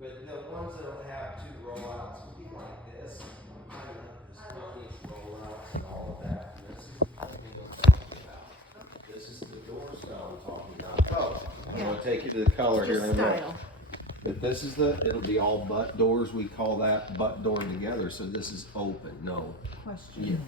But the ones that'll have two rollouts will be like this. I love this bunnies rollouts and all of that. And this is the thing I'm talking about. This is the door style I'm talking about. Oh, I'm gonna take you to the color here in a minute. But this is it'll be all butt doors. We call that butt door together. So this is open. No. Question.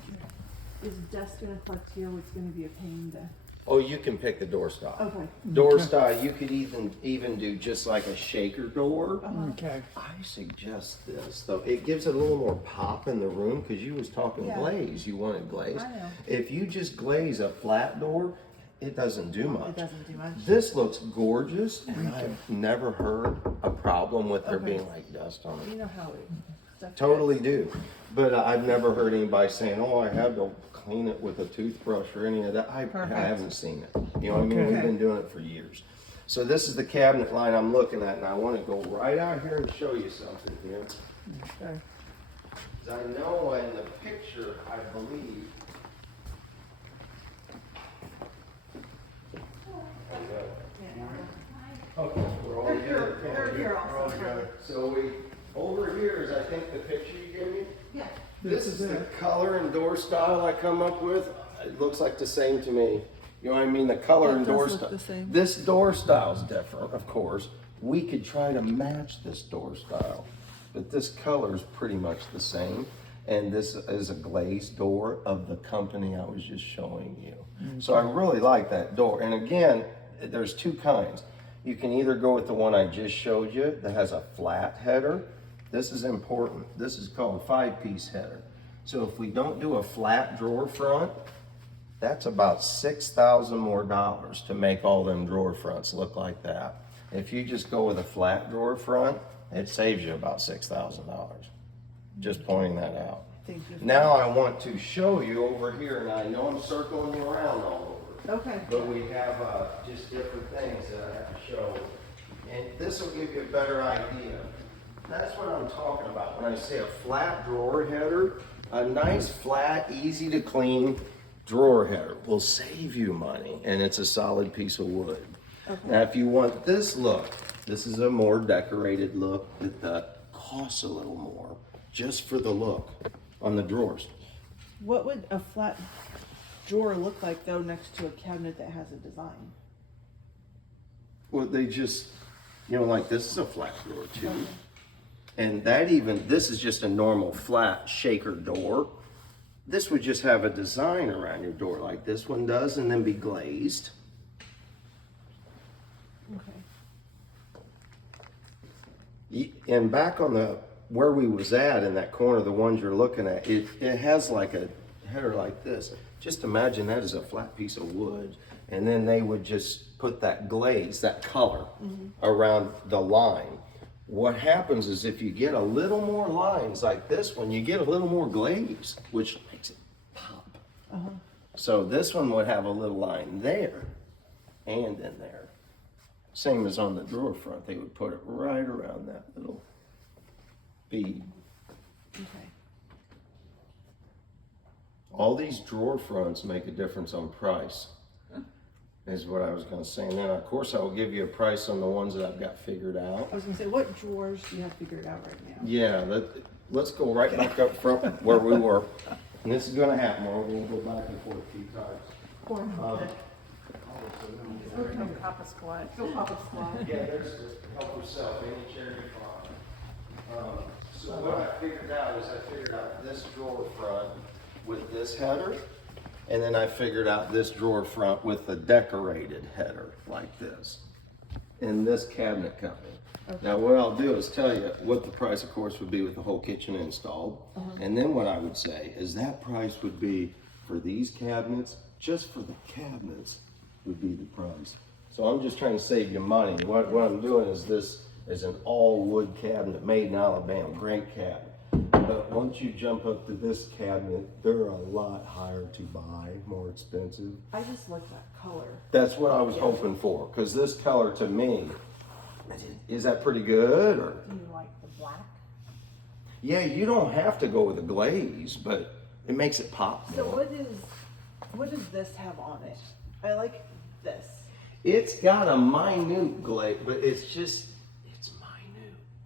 Is desk gonna flex here? What's gonna be a pain to? Oh, you can pick the door style. Okay. Door style, you could even do just like a shaker door. Okay. I suggest this though. It gives it a little more pop in the room because you was talking glaze. You wanted glaze. I know. If you just glaze a flat door, it doesn't do much. It doesn't do much. This looks gorgeous, and I've never heard a problem with there being like dust on it. You know how it. Stuff Totally do. But I've never heard anybody saying, oh, I had to clean it with a toothbrush or any of that. I haven't seen it. You know what I mean? We've been doing it for years. So this is the cabinet line I'm looking at, and I want to go right out here and show you something here. Okay. 'Cause I know in the picture, I believe. Okay, we're all together. They're here also. So over here is, I think, the picture you gave me. Yeah. This is the color and door style I come up with. It looks like the same to me. You know what I mean? The color and door does look style. the same. This door style is different, of course. We could try to match this door style, but this color is pretty much the same. And this is a glazed door of the company I was just showing you. So I really like that door. And again, there's two kinds. You can either go with the one I just showed you that has a flat header. This is important. This is called a 5-piece header. So if we don't do a flat drawer front, that's about $6,000 more to make all them drawer fronts look like that. If you just go with a flat drawer front, it saves you about $6,000. Just pointing that out. Thank you. Now I want to show you over here, and I know I'm circling you around all over. Okay. But we have just different things that I have to show. And this will give you a better idea. That's what I'm talking about when I say a flat drawer header. A nice, flat, easy to clean drawer header will save you money, and it's a solid piece of wood. Okay. Now, if you want this look, this is a more decorated look that costs a little more, just for the look on the drawers. What would a flat drawer look like though next to a cabinet that has a design? Well, they just, like this is a flat drawer too. Okay. And this is just a normal flat shaker door. This would just have a design around your door like this one does, and then be glazed. Okay. And back on where we was at in that corner, the ones you're looking at, it has like a header like this. Just imagine that as a flat piece of wood. And then they would just put that glaze, that color, around the line. What happens is if you get a little more lines like this one, you get a little more glaze, which makes it pop. So this one would have a little line there and in there. Same as on the drawer front, they would put it right around that little bead. Okay. All these drawer fronts make a difference on price, is what I was gonna say. And then of course I will give you a price on the ones that I've got figured out. I was gonna say, what drawers do you have figured out right now? Yeah, let's go right back up front where we were. And this is gonna happen, we're gonna go back and forth a few times. Go Papa Squat. Go Papa Squat. Yeah, there's help yourself, any chair you find. So what I figured out is I figured out this drawer front with this header, and then I figured out this drawer front with the decorated header like this in this cabinet company. Okay. Now what I'll do is tell you what the price of course would be with the whole kitchen installed. And then what I would say is that price would be for these cabinets, just for the cabinets would be the price. So I'm just trying to save you money. What I'm doing is this is an all wood cabinet made in Alabama, great cabinet. But once you jump up to this cabinet, they're a lot higher to buy, more expensive. I just like that color. That's what I was hoping for, because this color to me, is that pretty good? Or Do you like the black? yeah, you don't have to go with a glaze, but it makes it pop So more. what does this have on it? I like this. It's got a minute glaze, but it's minute.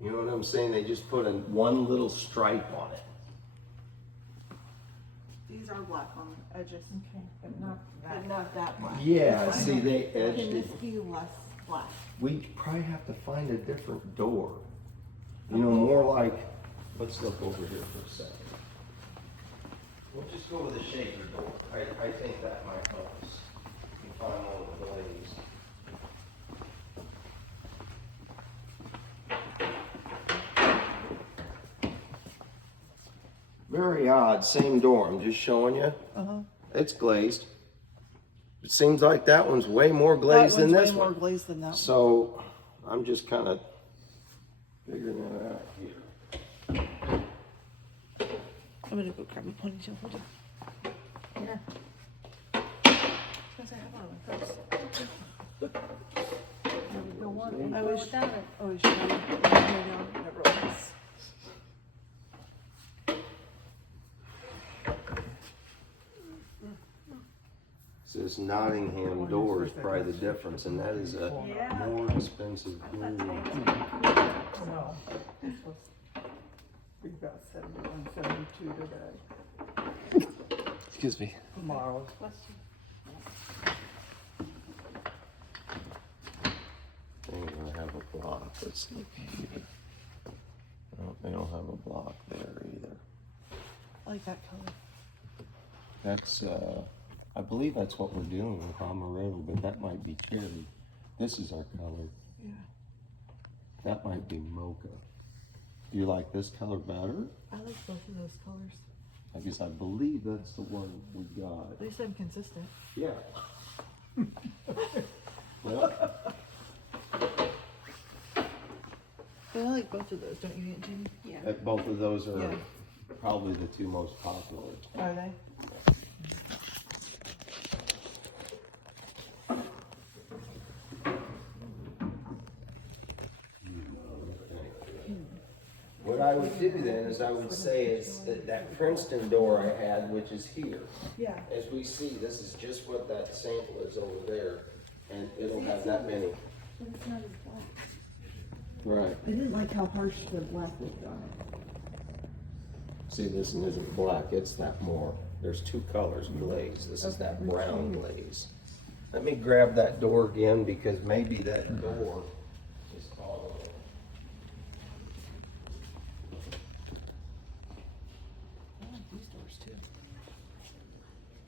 You know what I'm saying? They just put one little stripe on it. These are black on the edges, Okay, but not but that. not that black. Yeah, see, they Can edged this it. be less black? We probably have to find a different door. You know, more like, let's look over here for a second. We'll just go with a shaker door. I think that might help us. You find one with glaze. Very odd, same door, I'm just showing you. Uh-huh. It's glazed. It seems like that one's way more That glazed than one's this way more one. glazed than that one. So, I'm just kind of figuring that out here. I'm gonna go grab my ponytail. Hold on. Yeah. Because I have one on my purse. Don't want it. I Go wish- without it. Oh, you should have it. No, never was. So this Nottingham door is probably the difference, and that is a Yeah. more expensive door. No. This was be about 71, 72 today. Excuse me. Tomorrow. They don't have a block. Let's look here. No, they don't have a block there either. I like that color. That's, I believe that's what we're doing with Amaretto, but that might be cherry. This is our color. Yeah. That might be mocha. Do you like this color better? I like both of those colors. I guess I believe that's the one we got. At least I'm consistent. Yeah. Well, But I like both of those, don't you, Aunt Jamie? Yeah. both of those are Yeah. probably the two most popular. Are they? What I would do then is I would say is that Princeton door I had, which is here. Yeah. As we see, this is just what that sample is over there, and it'll have that many. But it's not as black. Right. I didn't like how harsh the black looked on it. See, this one isn't black, it's that more, there's two colors glaze. This is that brown glaze. Let me grab that door again, because maybe that door is following. I like these doors too.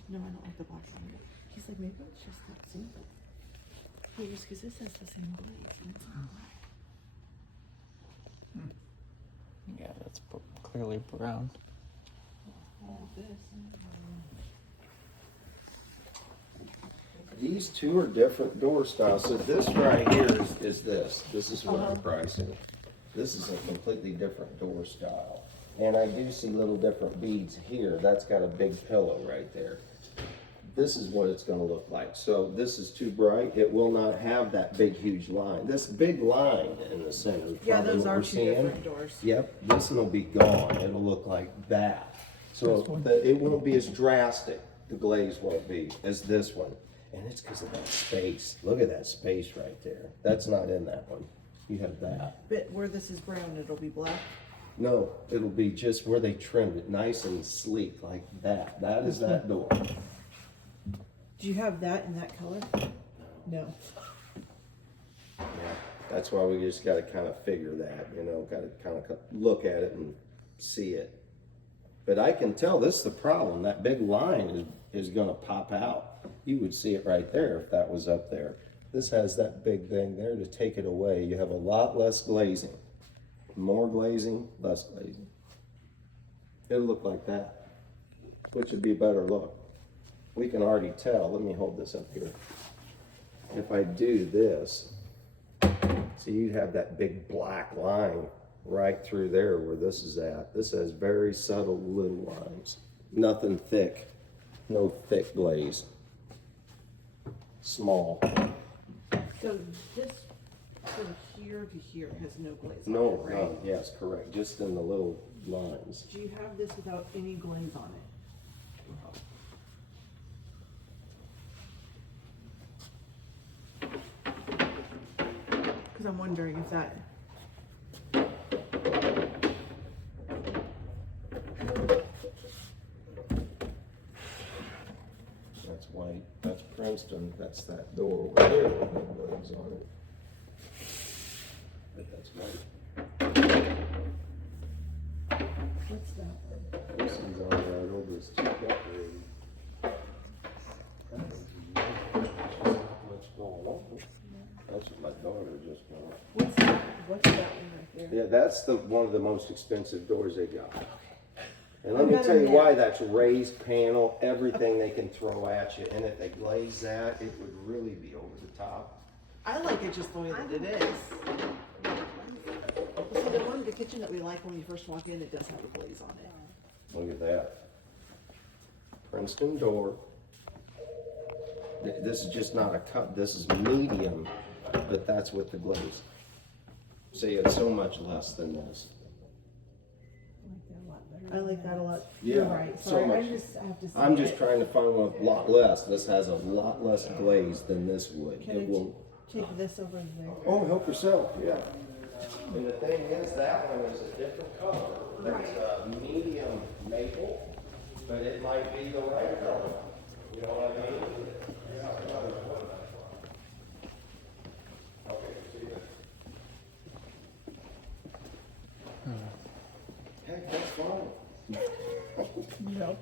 No, I don't like the black one. He's like, maybe it's just that simple. Well, just because this has the same glaze and it's not black. Yeah, that's clearly brown. I like this. These two are different door styles. So this right here is this. This is what I'm pricing. This is a completely different door style. And I do see little different beads here. That's got a big pillow right there. This is what it's gonna look like. So this is too bright. It will not have that big, huge line. This big line in the center. is Yeah, probably those what are we're two seeing. different doors. Yep, this one will be gone. It'll look like that. So it won't be as drastic, the glaze won't be, as this one. And it's because of that space. Look at that space right there. That's not in that one. You have that. But where this is brown, it'll be black. No, it'll be just where they trimmed it, nice and sleek, like that. That is that door. Do you have that in that color? No. Yeah, that's why we just gotta kind of figure that, you know, gotta kind of look at it and see it. But I can tell this is the problem. That big line is gonna pop out. You would see it right there if that was up there. This has that big thing there to take it away. You have a lot less glazing. More glazing, less glazing. It'll look like that, which would be a better look. We can already tell. Let me hold this up here. If I do this, see, you have that big black line right through there where this is at. This has very subtle little lines. Nothing thick. No thick glaze. Small. So this from here to here has no glaze on No, it, right? no, yes, correct. Just in the little lines. Do you have this without any glaze on it? Because I'm wondering if that Princeton, that's that door over there with no glaze on it. But that's great. What's that one? This is on right over, it's too decorated. Much going on. That's what my daughter just got. What's that one right there? Yeah, that's one of the most expensive doors they got. And let I've me got tell a you why, net. that's raised panel, everything they can throw at you, and if they glaze that, it would really be over the top. I like it just the way that it is. So the one, the kitchen that we like when we first walk in, it does have a glaze on it. Look at that. Princeton door. This is just not a cut, this is medium, but that's with the glaze. See, it's so much less than this. I like that a lot. Yeah, You're right. so Sorry, much. I just have to say I'm just it. trying to find one with a lot less. This has a lot less glaze than this would. Can It I will. take this over there? Oh, help yourself, yeah. And the thing is, that one is a different color. That's a medium maple, but it might be the right color. You know what I mean? Okay, see that? Heck, that's fine. Yep,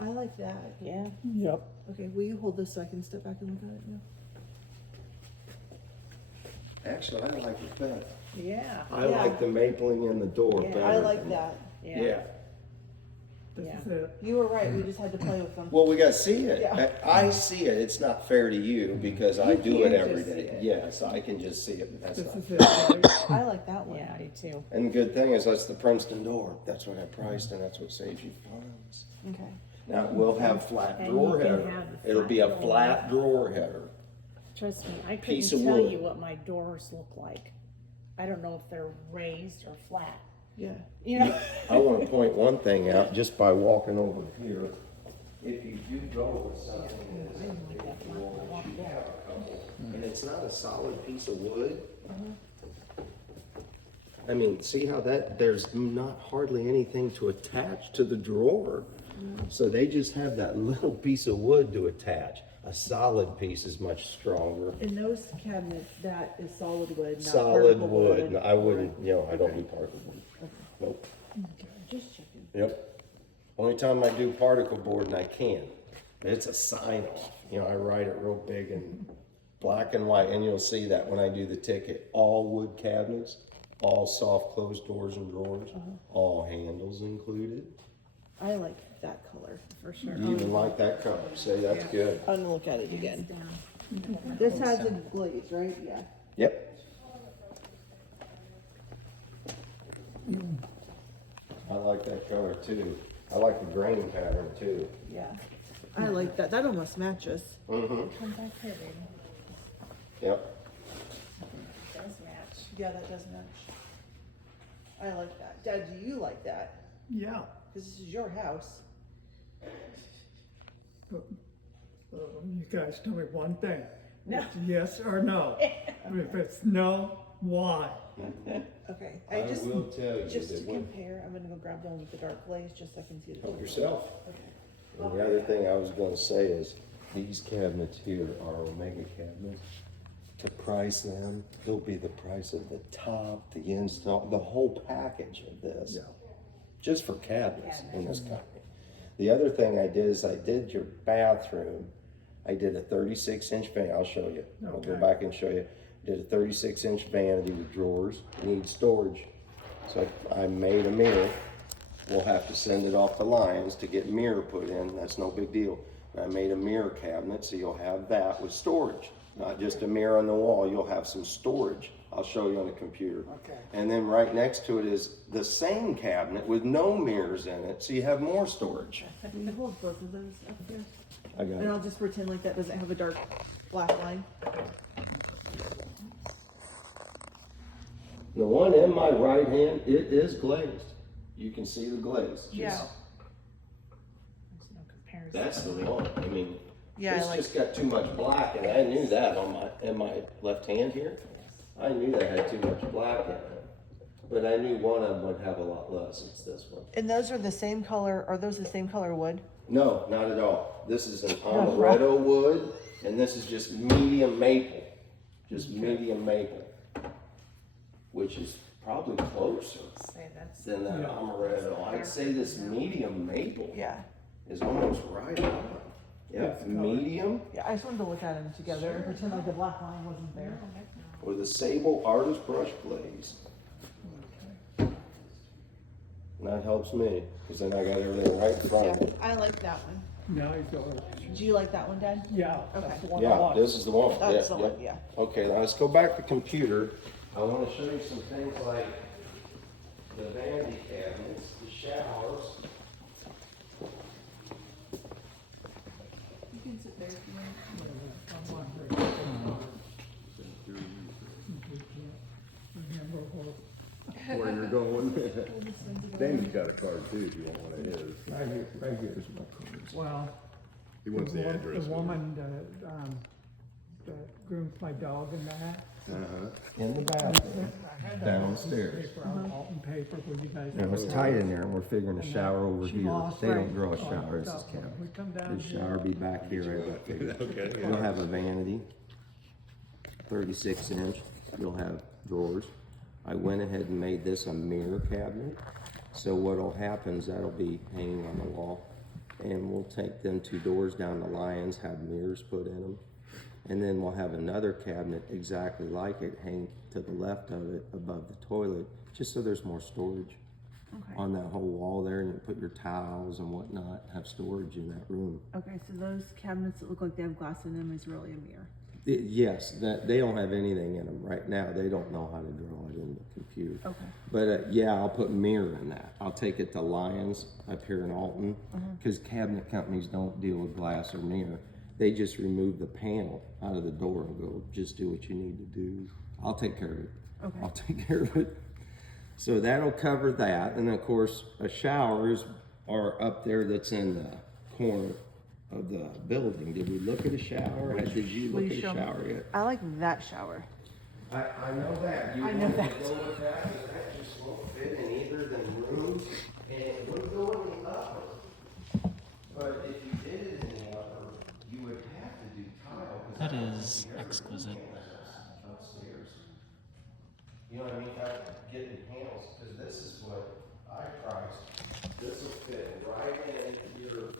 I like that. Yeah. yep. Okay, will you hold this so I can step back and look at it now? Actually, I like it better. Yeah. I Yeah. like the mapling in the door Yeah. better. I like that. Yeah. This Yeah. is it. You were right, we just had to play with them. Well, we gotta see it. Yeah. I see it. It's not fair to you because I You do it can't every just see day. it. Yes, I can just see it, but that's This not. is it, right? I like that one. Yeah, I do too. And the good thing is that's the Princeton door. That's what I priced and that's what saves you funds. Okay. Now, it will have flat And drawer you can header. have the It'll be a flat flat drawer header. Trust me, I Piece couldn't of tell wood. you what my doors look like. I don't know if they're raised or flat. Yeah. You know? I wanna point one thing out just by walking over here. If you do go with something that's, if you have a couple, and it's not a solid piece of wood. I mean, see how there's not hardly anything to attach to the drawer. So they just have that little piece of wood to attach. A solid piece is much stronger. In those cabinets, that is solid wood, not Solid particle wood, I wouldn't, I don't do particle board. Nope. Just checking. Yep. Only time I do particle board, and I can, but it's a sign off. I write it real big in black and white, and you'll see that when I do the ticket. All wood cabinets, all soft closed doors and drawers, all handles included. I like that color for sure. You even like that color, say that's good. I'm gonna look at it again. This has a glaze, right? Yeah. Yep. I like that color too. I like the grain pattern too. Yeah. I like that. That almost matches. Mm-hmm. Come back here, baby. Yep. It does match. Yeah, that does match. I like that. Dad, do you like that? Yeah. Because this is your house. But, you guys tell me one thing. No. It's yes or no. If it's no, why? Okay. I will tell you Just that to when, compare, I'm gonna go grab the one with the dark glaze just so I can see the. help difference. yourself. Okay. And the other thing I was gonna say is, these cabinets here are Omega cabinets. To price them, they'll be the price of the top, the install, the whole package of this. Yeah. Just for cabinets in this company. The other thing I did is I did your bathroom. I did a 36-inch van. I'll show you. I'll go Okay. back and show you. Did a 36-inch vanity with drawers. Need storage. So I made a mirror. We'll have to send it off to Lions to get mirror put in. That's no big deal. And I made a mirror cabinet, so you'll have that with storage. Not just a mirror on the wall. You'll have some storage. I'll show you on the computer. Okay. And then right next to it is the same cabinet with no mirrors in it, so you have more storage. Can you hold both of those up there? I got And it. I'll just pretend like that doesn't have a dark black line. The one in my right hand, it is glazed. You can see the glaze. Yeah. Just- There's no comparison. That's the one. I mean, Yeah, I it's like. just got too much black, and I knew that in my left hand here. I knew that had too much black in it, but I knew one of them would have a lot less. It's this one. And those are the same color. Are those the same color wood? No, not at all. This is an amaretto wood, and this is just medium maple. Just medium maple. Which is probably closer Say that's. than that Yeah. amaretto. I'd say this medium maple Yeah. is almost right on. Yeah, That's the color. medium Yeah, I just wanted to look at them together and pretend like the black line wasn't there. with a sable artist brush glaze. And that helps me, because then I got everything right in front of me. I like that one. Now he's going, Do you like that one, Dad? yeah, Okay. that's the one I Yeah, want. this is the one. That's the one, yeah. Okay, now let's go back to computer. I want to show you some things like the vanity cabinets, the showers. You can sit there if you want. Where you're going. Damon's got a card too, if you want one of his. Right here is my card. Well, He wants the wo- address. The woman that grooms my dog and that. Uh-huh. In the bathroom, I had that downstairs. paper on Alton paper where you guys. It was tight in there, and we're figuring a shower over She here. lost They don't right grow a on shower, this is top. cabin. We come down The here. shower be back here, I figured. Okay. You'll have a vanity, 36 inch, you'll have drawers. I went ahead and made this a mirror cabinet. So what'll happen is that'll be hanging on the wall. And we'll take them 2 doors down the Lions, have mirrors put in them. And then we'll have another cabinet exactly like it hang to the left of it above the toilet, just so there's more storage Okay. on that whole wall there, and you put your towels and whatnot, have storage in that room. Okay, so those cabinets that look like they have glass in them is really a mirror. Yes, that, they don't have anything in them right now. They don't know how to draw it in the computer. Okay. But yeah, I'll put mirror in that. I'll take it to Lions up here in Alton, because cabinet companies don't deal with glass or mirror. They just remove the panel out of the door and go, just do what you need to do. I'll take care of it. Okay. I'll take care of it. So that'll cover that. And of course, showers are up there that's in the corner of the building. Did we look at a shower? Did you Will look you at a show me? shower yet? I like that shower. I know that. You I know want to that. go with that, but that just won't fit in either of them rooms, and it would go in the upper. But if you did it in the upper, you would have to do tile. 'Cause That I don't is think you ever exquisite. do upstairs. You know what I mean? Getting panels, because this is what I priced. This will fit right in your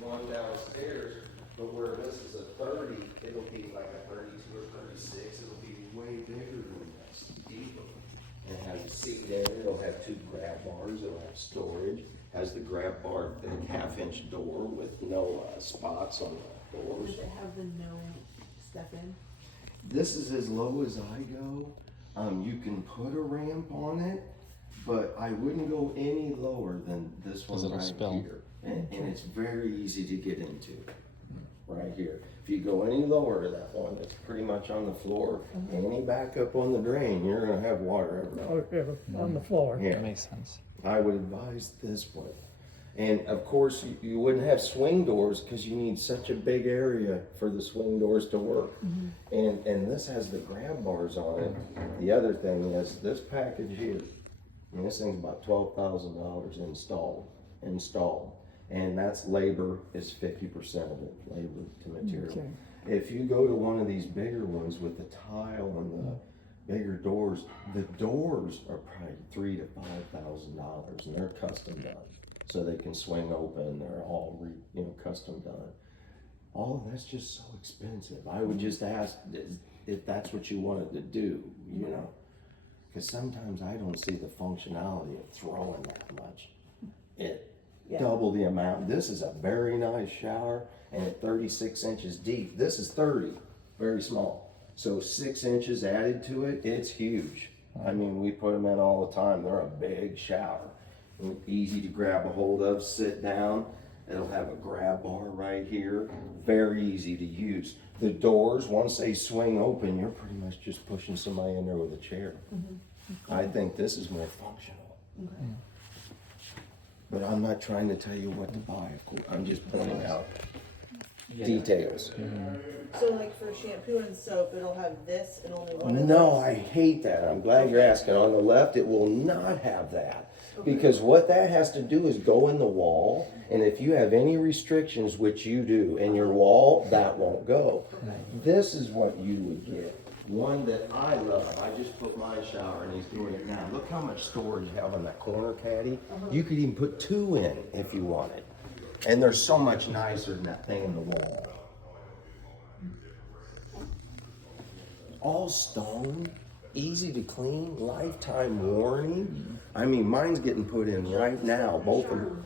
one downstairs, but where this is a 30, it'll be like a 32 or 36. It'll be way bigger than this, deeper. And it has a seat in it. It'll have 2 grab bars. It'll have storage. Has the grab bar, the 1/2-inch door with no spots on the doors. Does it have the no step in? This is as low as I go. You can put a ramp on it, but I wouldn't go any lower than this one 'Cause it'll right spill. here. And it's very easy to get into, right here. If you go any lower to that one, it's pretty much on the floor. Any backup on the drain, you're gonna have water everywhere. Oh, yeah, on the floor. That Yeah, makes sense. I would advise this one. And of course, you wouldn't have swing doors because you need such a big area for the swing doors to work. And this has the grab bars on it. The other thing is this package here, and this thing's about $12,000 installed. And that's labor is 50% of it, labor to material. Okay. If you go to one of these bigger ones with the tile and the bigger doors, the doors are probably $3,000 to $5,000, and they're custom done, so they can swing open. They're all custom done. All of that's just so expensive. I would just ask if that's what you wanted to do, because sometimes I don't see the functionality of throwing that much. Double the amount. This is a very nice shower, and at 36 inches deep. This is 30, very small. So 6 inches added to it, it's huge. I mean, we put them in all the time. They're a big shower. Easy to grab a hold of, sit down. It'll have a grab bar right here. Very easy to use. The doors, once they swing open, you're pretty much just pushing somebody in there with a chair. I think this is more functional. But I'm not trying to tell you what to buy, of course. I'm just pointing out details. So like for shampoo and soap, it'll have this and only one of No, those? I hate that. I'm glad you're asking. On the left, it will not have that. Because what that has to do is go in the wall, and if you have any restrictions, which you do, in your wall, that won't go. This is what you would get. One that I love. I just put my shower and he's doing it now. Look how much storage you have on that corner caddy. You could even put 2 in if you wanted. And they're so much nicer than that thing in the wall. All stone, easy to clean, lifetime warranty. I mean, mine's getting put in right now, both of them.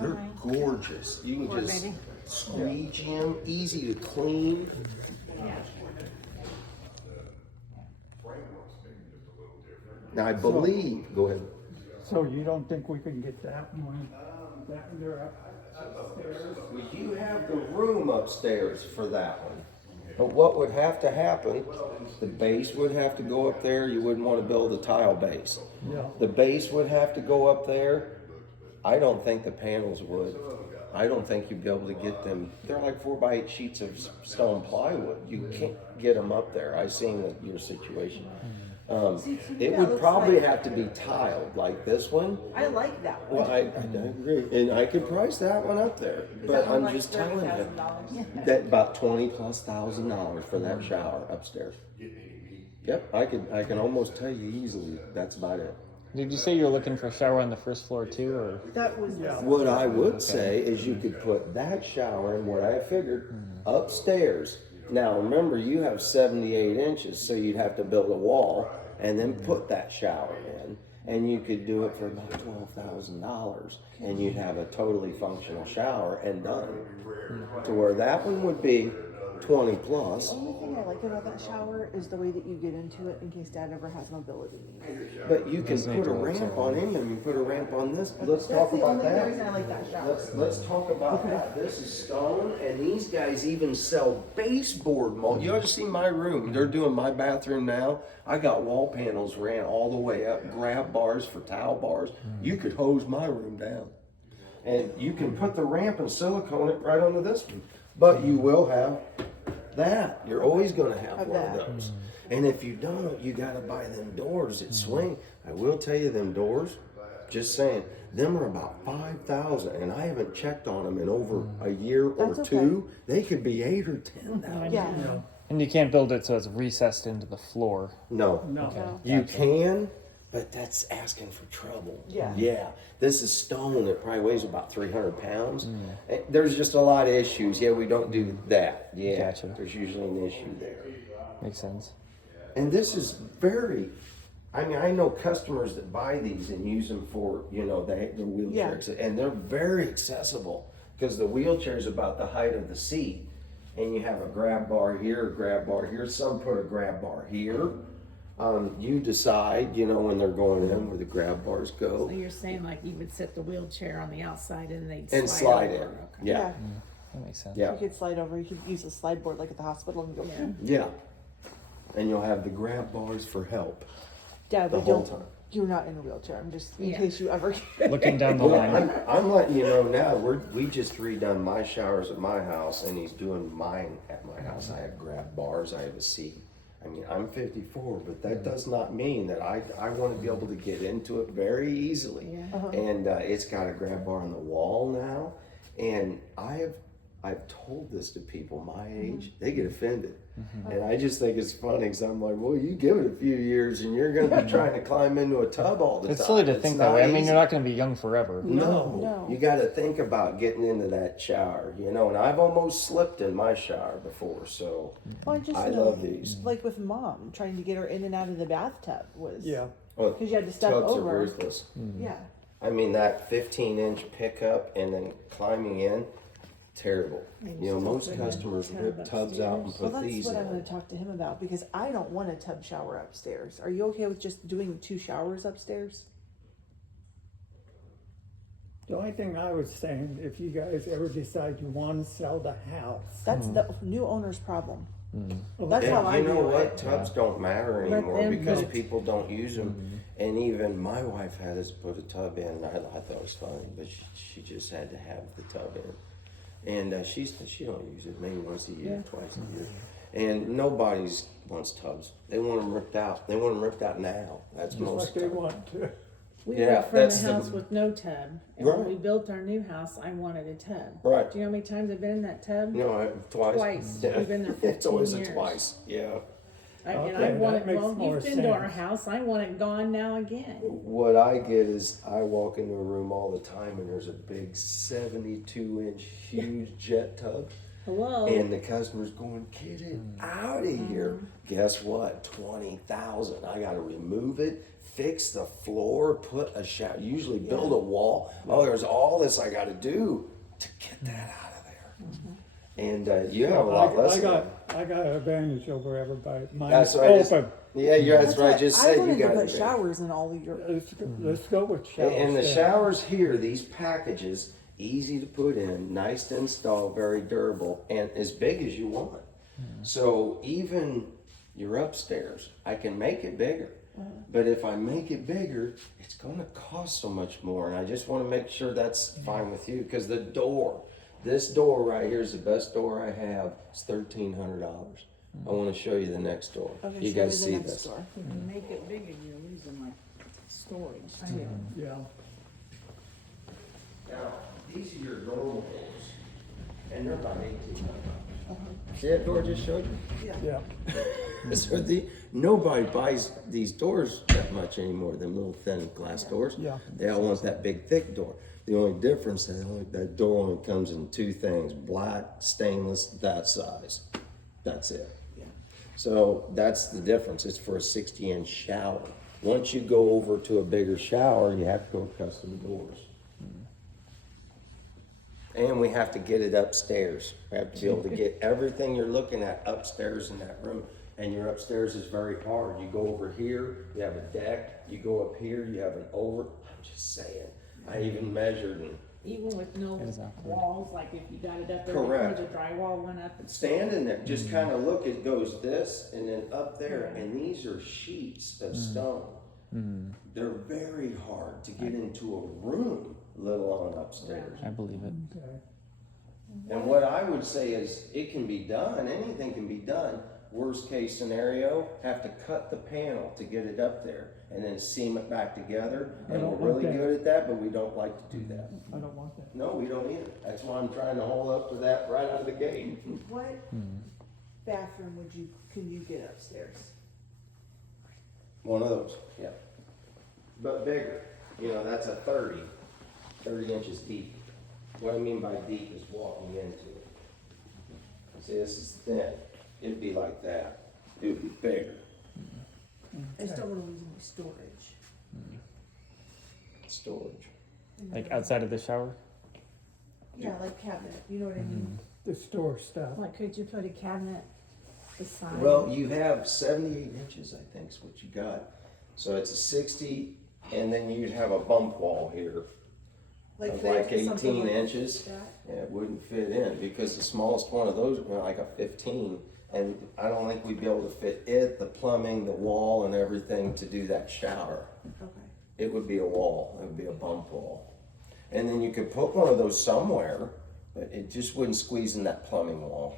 They're gorgeous. You can just squeegee them, easy to clean. Now I believe, go ahead. So you don't think we can get that one there upstairs? Well, you have the room upstairs for that one. But what would have to happen, the base would have to go up there. You wouldn't want to build a tile base. Yeah. The base would have to go up there. I don't think the panels would. I don't think you'd be able to get them. They're like 4x8 sheets of stone plywood. You can't get them up there. I've seen your situation. It would probably have to be tiled like this one. I like that one. Well, I agree, and I could price that one up there, but I'm just telling you that about $20,000+ for that shower upstairs. Yep, I can almost tell you easily that's about it. Did you say you're looking for a shower on the first floor too, or? That was What I would say is you could put that shower in what I figured upstairs. Now remember, you have 78 inches, so you'd have to build a wall and then put that shower in, and you could do it for about $12,000, and you'd have a totally functional shower and done. To where that one would be 20+. The only thing I like about that shower is the way that you get into it in case Dad ever has mobility needs. But you can put a ramp on him, and you put a ramp on this. Let's talk That's the about only that. reason I like that shower. Let's talk about that. This is stone, and these guys even sell baseboard mold. You ought to see my room. They're doing my bathroom now. I got wall panels ran all the way up, grab bars for towel bars. You could hose my room down. And you can put the ramp and silicone it right onto this one. But you will have that. You're always going to have one of those. And if you don't, you got to buy them doors that swing. I will tell you, them doors, just saying, them are about $5,000, and I haven't checked on them in over a year or That's two. They could be $8,000 or $10,000. Yeah. And you can't build it so it's recessed into the floor. No, No. you can, but that's asking for trouble. Yeah. Yeah. This is stone. It probably weighs about 300 pounds. There's just a lot of issues. Yeah, we don't do that. Yeah. Gotcha. There's usually an issue there. Makes sense. And this is very, I mean, I know customers that buy these and use them for, the wheelchairs. And they're very accessible because the wheelchair is about the height of the seat. And you have a grab bar here, a grab bar here. Some put a grab bar here. You decide, when they're going in where the grab bars go. So you're saying like you would set the wheelchair on the outside and they'd And slide slide over. in. Okay. Yeah. That makes sense. Yeah. You could slide over. You could use a slide board like at the hospital and go. Yeah. And you'll have the grab bars for help Dad, the we whole don't. time. You're not in a wheelchair. I'm just in Yeah. case you ever. Looking down the Well, line. I'm letting you know now, we just redone my showers at my house, and he's doing mine at my house. I have grab bars, I have a seat. I mean, I'm 54, but that does not mean that I want to be able to get into it very easily. Yeah. And it's got a grab bar on the wall now, and I've told this to people my age, they get offended. And I just think it's funny because I'm like, well, you give it a few years and you're going to be trying to climb into a tub all the time. It's silly to think that not way. I mean, easy. you're not going to be young forever. No, you got to think about getting into that shower, and I've almost slipped in my shower before, so Well, I just I know, love these. like with Mom, trying to get her in and out of the bathtub was. Yeah. Well, 'Cause you had to step tubs over. are ruthless. Yeah. I mean, that 15-inch pickup and then climbing in, terrible. Most customers rip tubs out and Well, put that's these what I'm in. going to talk to him about because I don't want a tub shower upstairs. Are you okay with just doing 2 showers upstairs? The only thing I was saying, if you guys ever decide you want to sell the house, That's the new owner's problem. well, That's how I And you know do what? it. Tubs don't matter Let anymore them because put it- people don't use them. And even my wife had us put a tub in. And I thought it was funny, but she just had to have the tub in. And she don't use it maybe once a year, twice a year. And nobody's wants tubs. They want them ripped out. They want them ripped out now. That's just most like they time. want to. We Yeah, went from that's a the- house with no tub, and when Right. we built our new house, I wanted a tub. Right. Do you know how many times I've been in that tub? Twice. Twice. Yeah. We've been there It's always 15 a years. twice, yeah. And Okay, I want that it, makes well, more you've been to our sense. house, I want it gone now again. What I get is I walk into a room all the time and there's a big 72-inch huge jet tub. Hello? And the customer's going, get it out of here. Guess what? 20,000. I got to remove it, fix the floor, put a shower, usually build a wall. Oh, there's all this I got to do to get that out of there. And you have a lot less. of that. I got an advantage over everybody. Mine's That's what I just- open. Yeah, that's what I just I said. You wanted to got put it. showers in all of your. Let's go with showers. And the yeah. showers here, these packages, easy to put in, nice to install, very durable, and as big as you want. So even your upstairs, I can make it bigger. But if I make it bigger, it's gonna cost so much more, and I just wanna make sure that's fine with you, because the door, this door right here is the best door I have, it's $1,300. I wanna show you the next door. Okay, You show guys me see the next this? door. If you make it bigger, you're losing like storage too. Yeah. Now, these are your normal doors, and they're about $1,800. See that door I just showed you? Yeah. So nobody buys these doors that much anymore, them little thin glass doors. Yeah. They all want that big thick door. The only difference is that door only comes in two things, black, stainless, that size. That's it. Yeah. So that's the difference. It's for a 60-inch shower. Once you go over to a bigger shower, you have to go with custom doors. And we have to get it upstairs. We have to be able to get everything you're looking at upstairs in that room. And your upstairs is very hard. You go over here, you have a deck. You go up here, you have an over. I'm just saying. I even measured and Even with no It is awkward. walls, like if you got it up there Correct. before the drywall went up. It's standing there, just kind of look, it goes this and then up there. And these are sheets of stone. They're very hard to get into a room, let alone upstairs. I believe it. Okay. And what I would say is, it can be done, anything can be done. Worst case scenario, have to cut the panel to get it up there and then seam it back together. I And don't we're want really that. good at that, but we don't like to do that. I don't want that. No, we don't either. That's why I'm trying to hold up to that right out of the gate. What bathroom can you get upstairs? One of those, yeah. But bigger, that's a 30 inches deep. What I mean by deep is walking into it. See, this is thin. It'd be like that. It would be bigger. I just don't want to lose any storage. Storage. Like outside of the shower? Yeah, like cabinet. You know what I mean? The store stuff. like, could you put a cabinet beside? Well, you have 78 inches, I think is what you got. So it's a 60, and then you'd have a bump wall here of could I like put something 18 like inches. that? Yeah, it wouldn't fit in because the smallest one of those would be like a 15. And I don't think we'd be able to fit it, the plumbing, the wall, and everything to do that shower. Okay. It would be a wall, it would be a bump wall. And then you could put one of those somewhere, but it just wouldn't squeeze in that plumbing wall.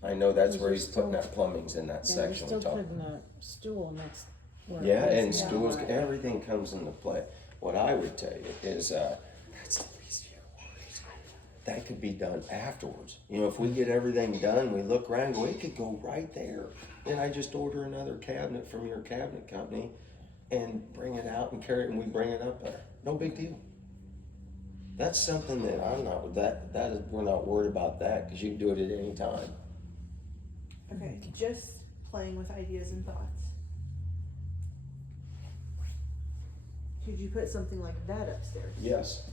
I know that's where he's putting that plumbing's in that Yeah, you're section we still talked. putting a stool next. where it Yeah, is and now. stools, everything comes into play. What I would tell you is, that's the least of your worries. That could be done afterwards. If we get everything done, we look around, and go, it could go right there. Then I just order another cabinet from your cabinet company and bring it out and carry it, and we bring it up there. No big deal. That's something that I'm not, we're not worried about that, because you can do it at any time. Okay. Just playing with ideas and thoughts. Could you put something like that upstairs? Yes,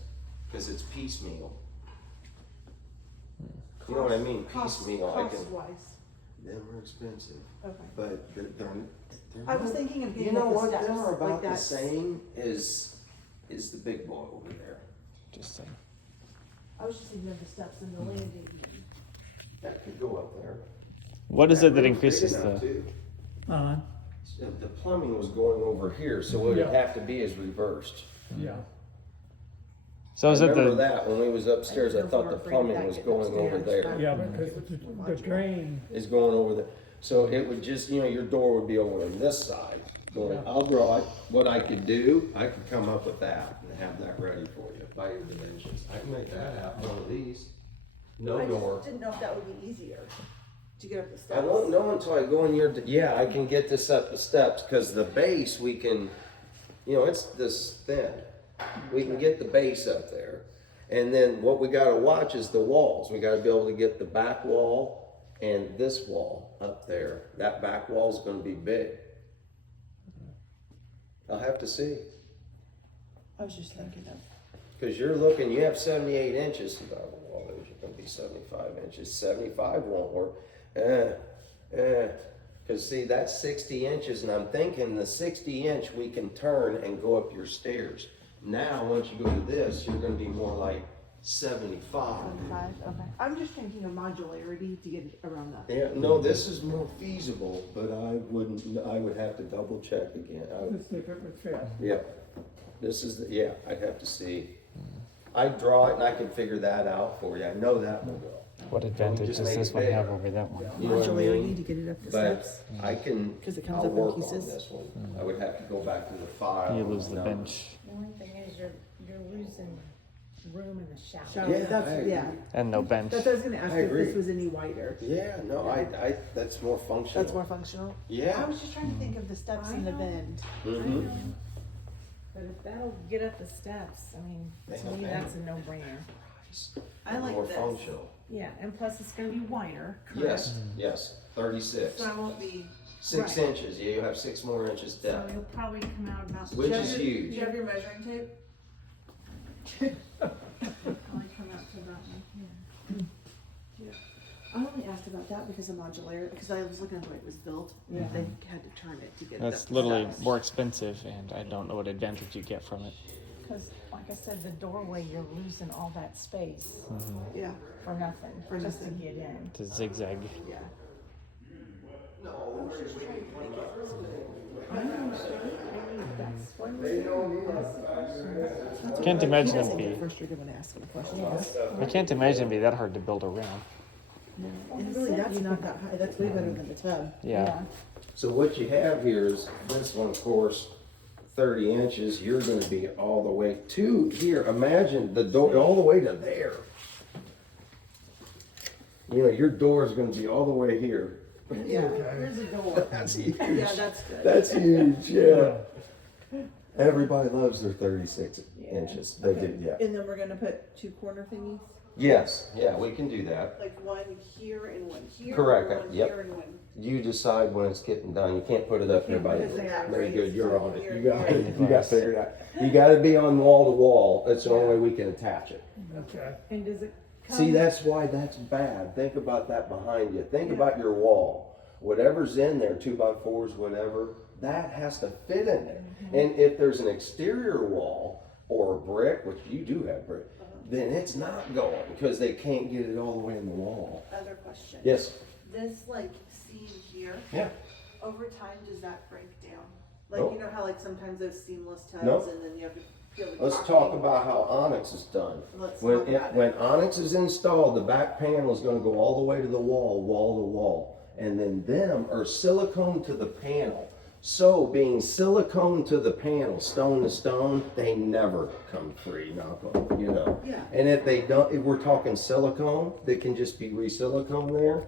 because it's piecemeal. You know what I mean? Piecemeal, I can. Cost wise. Them are expensive, Okay. but they're I was thinking of getting You know like the what? steps, Them are like about the that. same as the big boy over there. Just saying. I was just thinking of the steps and the landing. That could go up there. What is it that room's big increases enough, the? too. Uh, The plumbing was going over here, so what it'd Yeah. have to be is reversed. yeah. So is I it remember the? that when we was upstairs, I thought the plumbing was going over there. Yeah, because the drain, Is going over there. So it would just, your door would be over on this side, But I'll draw it. What I could do, I could come up with that and have that ready for you by your dimensions. I can make that out, one of these. No I door. just didn't know if that would be easier to get up the I steps. won't know until I go in your, yeah, I can get this up the steps, cause the base we can, you know, it's this thin. We can get the base up there. And then what we gotta watch is the walls. We gotta be able to get the back wall and this wall up there. That back wall's gonna be big. I'll have to see. I was just thinking of. Cause you're looking, you have 78 inches, well, there's gonna be 75 inches, 75 won't work. Cause see, that's 60 inches and I'm thinking the 60 inch we can turn and go up your stairs. Now, once you go to this, you're gonna be more like 75. 25, okay. I'm just thinking of modularity to get around that. Yeah, no, this is more feasible, but I would have to double check again. Let's see if it would fit. Yeah, this is, yeah, I'd have to see. I'd draw it and I can figure that out for you. I know that will go. What advantage just does make this it one bigger. have over that one? You know what I Modularity mean? to get it up the But steps. I can, 'Cause it comes I'll up in work on pieces. this one. I would have to go back to the file. You lose the numbers. bench The only thing is you're losing room in the shower. Shower, Yeah, I that's, agree. yeah. and no bench. That's what I was gonna ask I you if agree. this was any wider. Yeah, no, I, that's more functional. That's more functional? I Yeah. was just trying to think of the steps I and the know. bend. Mm-hmm. But if that'll get up the steps, I mean, They to have me, band. that's a no-brainer. I like More this. functional. Yeah, and plus it's gonna be wider, correct? Yes, yes, 36. So I won't be. 6 right. inches, yeah, you have 6 more inches So depth. you'll probably come out about. Which Do you is have your- huge. Do you have your measuring tape? Probably come out to about right here. I only asked about that because of modularity, because I was looking at the way it was built. Yeah. They had to turn it to get it That's up the literally steps. more expensive, and I don't know what advantage you get from it. Cause like I said, the doorway, you're losing all that space Yeah, for nothing, For just to nothing. get in. To zigzag. yeah. That's what it Can't He imagine doesn't it'd get be. frustrated when I ask him questions. I can't imagine it'd be that hard to build around. And really, that's not that high, that's way better than the tub. Yeah. So what you have here is, this one, of course, 30 inches, you're gonna be all the way to here. Imagine the door, all the way to there. You know, your door is gonna be all the way here. Yeah, Here's a door. That's huge. yeah, that's good. That's huge, yeah. Everybody loves their 36 inches. They do, yeah. And then we're gonna put 2 corner thingies, Yes, yeah, we can do that. like one here and one here. Correct, or one yep. here and one. You decide when it's getting done. You can't put it up there by the, put it there. very good, you're on it. Here, You got here. it, you got it figured out. You gotta be on wall to wall. That's the only way we can attach it. Okay. And does it come? See, that's why that's bad. Think about that behind you. Think about your wall. Whatever's in there, 2x4s, whatever, that has to fit in there. And if there's an exterior wall or a brick, which you do have brick, then it's not going because they can't get it all the way in the wall. Other question. Yes. This like seam here, Yeah. over time, does that break down? Like, Nope. you know how like sometimes there's seamless tubs Nope. and then you have to peel the Let's concrete? talk about how Onyx is done. Let's When talk about it. when Onyx is installed, the back panel is gonna go all the way to the wall to wall. And then them are silicone to the panel. So being silicone to the panel, stone to stone, they never come free, knock on, you know. Yeah. And if they don't, if we're talking silicone, they can just be re-silicone there.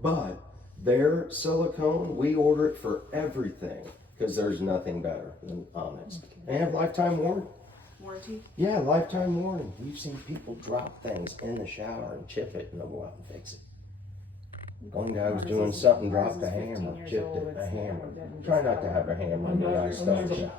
But their silicone, we order it for everything because there's nothing better than Onyx. They have lifetime warranty. Warranty? Yeah, lifetime warning. We've seen people drop things in the shower and chip it and they'll go out and fix it. One guy was doing something, dropped a hammer, chipped it, a hammer. Try not to have a hammer in your stone shower.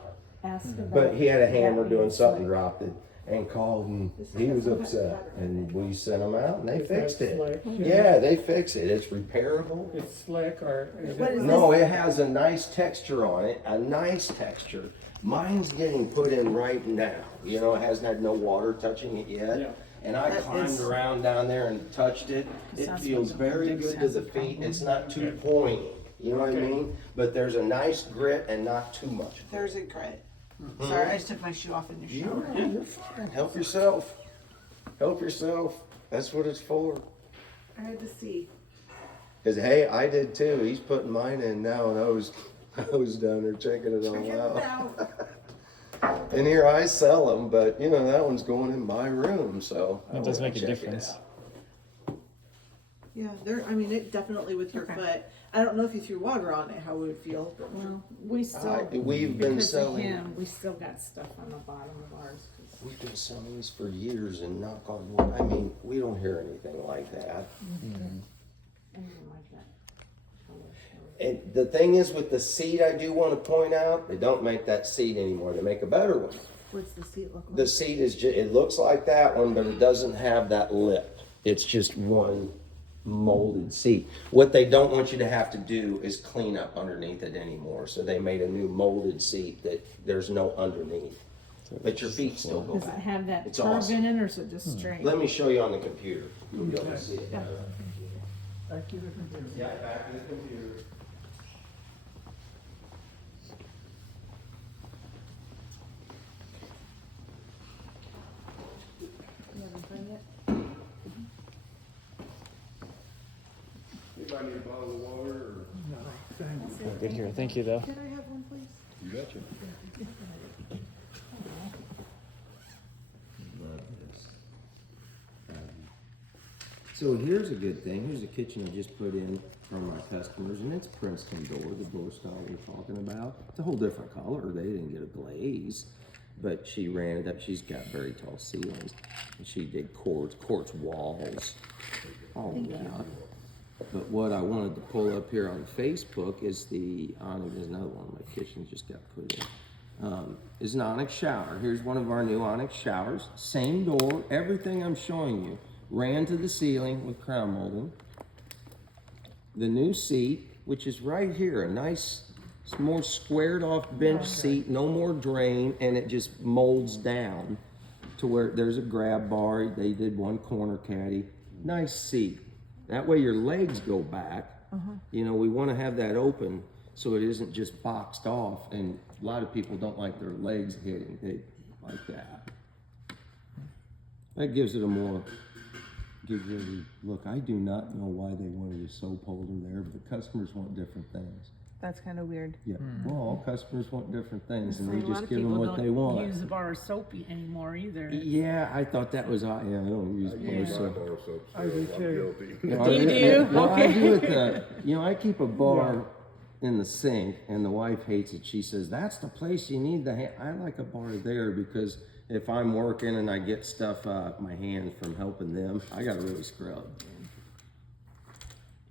Ask about. But he had a hammer that doing being something, slick. dropped it and called and he was upset. And we sent him out and they fixed it. Slick. Yeah, they fix it. It's repairable. It's slick or is What it? is No, it has a nice texture on it, a nice texture. Mine's getting put in right now. You know, it hasn't had no water touching it Yeah. yet. And I That climbed is- around down there and touched it. It Sounds feels like very it good to sounds the like a feet. problem. It's not too pointy. You know what I Okay. mean? But there's a nice grit and not too much. There's a grit. Sorry, I just took my shoe off in the shower. You're fine. Help yourself. Help yourself. That's what it's for. I had to see. Cause hey, I did too. He's putting mine in now and those I was down there checking it all Check it out. out. And here I sell them, but you know, that one's going in my room, so. I It does wanna make a check it difference. out. Yeah, I mean, it definitely with your Okay. foot. I don't know if you threw water on it, how it would feel, but Well, we still, We've been because of selling, him, we still got stuff on the bottom of ours. 'Cause we've been selling these for years and knock on wood, I mean, we don't hear anything like that. I didn't like that color. And the thing is with the seat, I do want to point out, they don't make that seat anymore, they make a better one. what's the seat look like? The seat is it looks like that one, but it doesn't have that lip. It's just one molded seat. What they don't want you to have to do is clean up underneath it anymore. So they made a new molded seat that there's no underneath. But your feet still go Does it back. have that It's curve awesome. in it, or is it just straight? Let me show you on the computer. You'll be able to see it. Yeah. Back to the computer. Yeah, back to the computer. You haven't done yet? Anybody need a bottle of water or? No, thanks. Good here. Thank you, though. Can I have one, please? You betcha. Love this. So here's a good thing. Here's a kitchen I just put in for my customers, and it's Princeton door, the door style we're talking about. It's a whole different color. They didn't get a glaze, but she ran it up. She's got very tall ceilings, and she did quartz walls. Oh yeah. But what I wanted to pull up here on Facebook is the onyx. There's another one my kitchen just got put in. Is an onyx shower. Here's one of our new onyx showers. Same door. Everything I'm showing you ran to the ceiling with crown molding. The new seat, which is right here, a nice, more squared off bench seat, no more drain, and it just molds down to where there's a grab bar. They did one corner caddy. Nice seat. That way your legs go back. You know, we want to have that open so it isn't just boxed off, and a lot of people don't like their legs hitting it like that. That gives it a more, look, I do not know why they wanted a soap holder there, but the customers want different things. That's kind of weird. Yeah, well, all customers want different things, and A we lot just of give them people what they don't want. use bar soap anymore either. Yeah, I thought that was, yeah, I don't use I bar use my soap. bar soap, so I do I'm too. guilty. You know, Do you do? Well, I Okay. do it I keep a bar in the sink, and the wife hates it. She says, that's the place you need I like a bar there because if I'm working and I get stuff my hand from helping them, I gotta really scrub.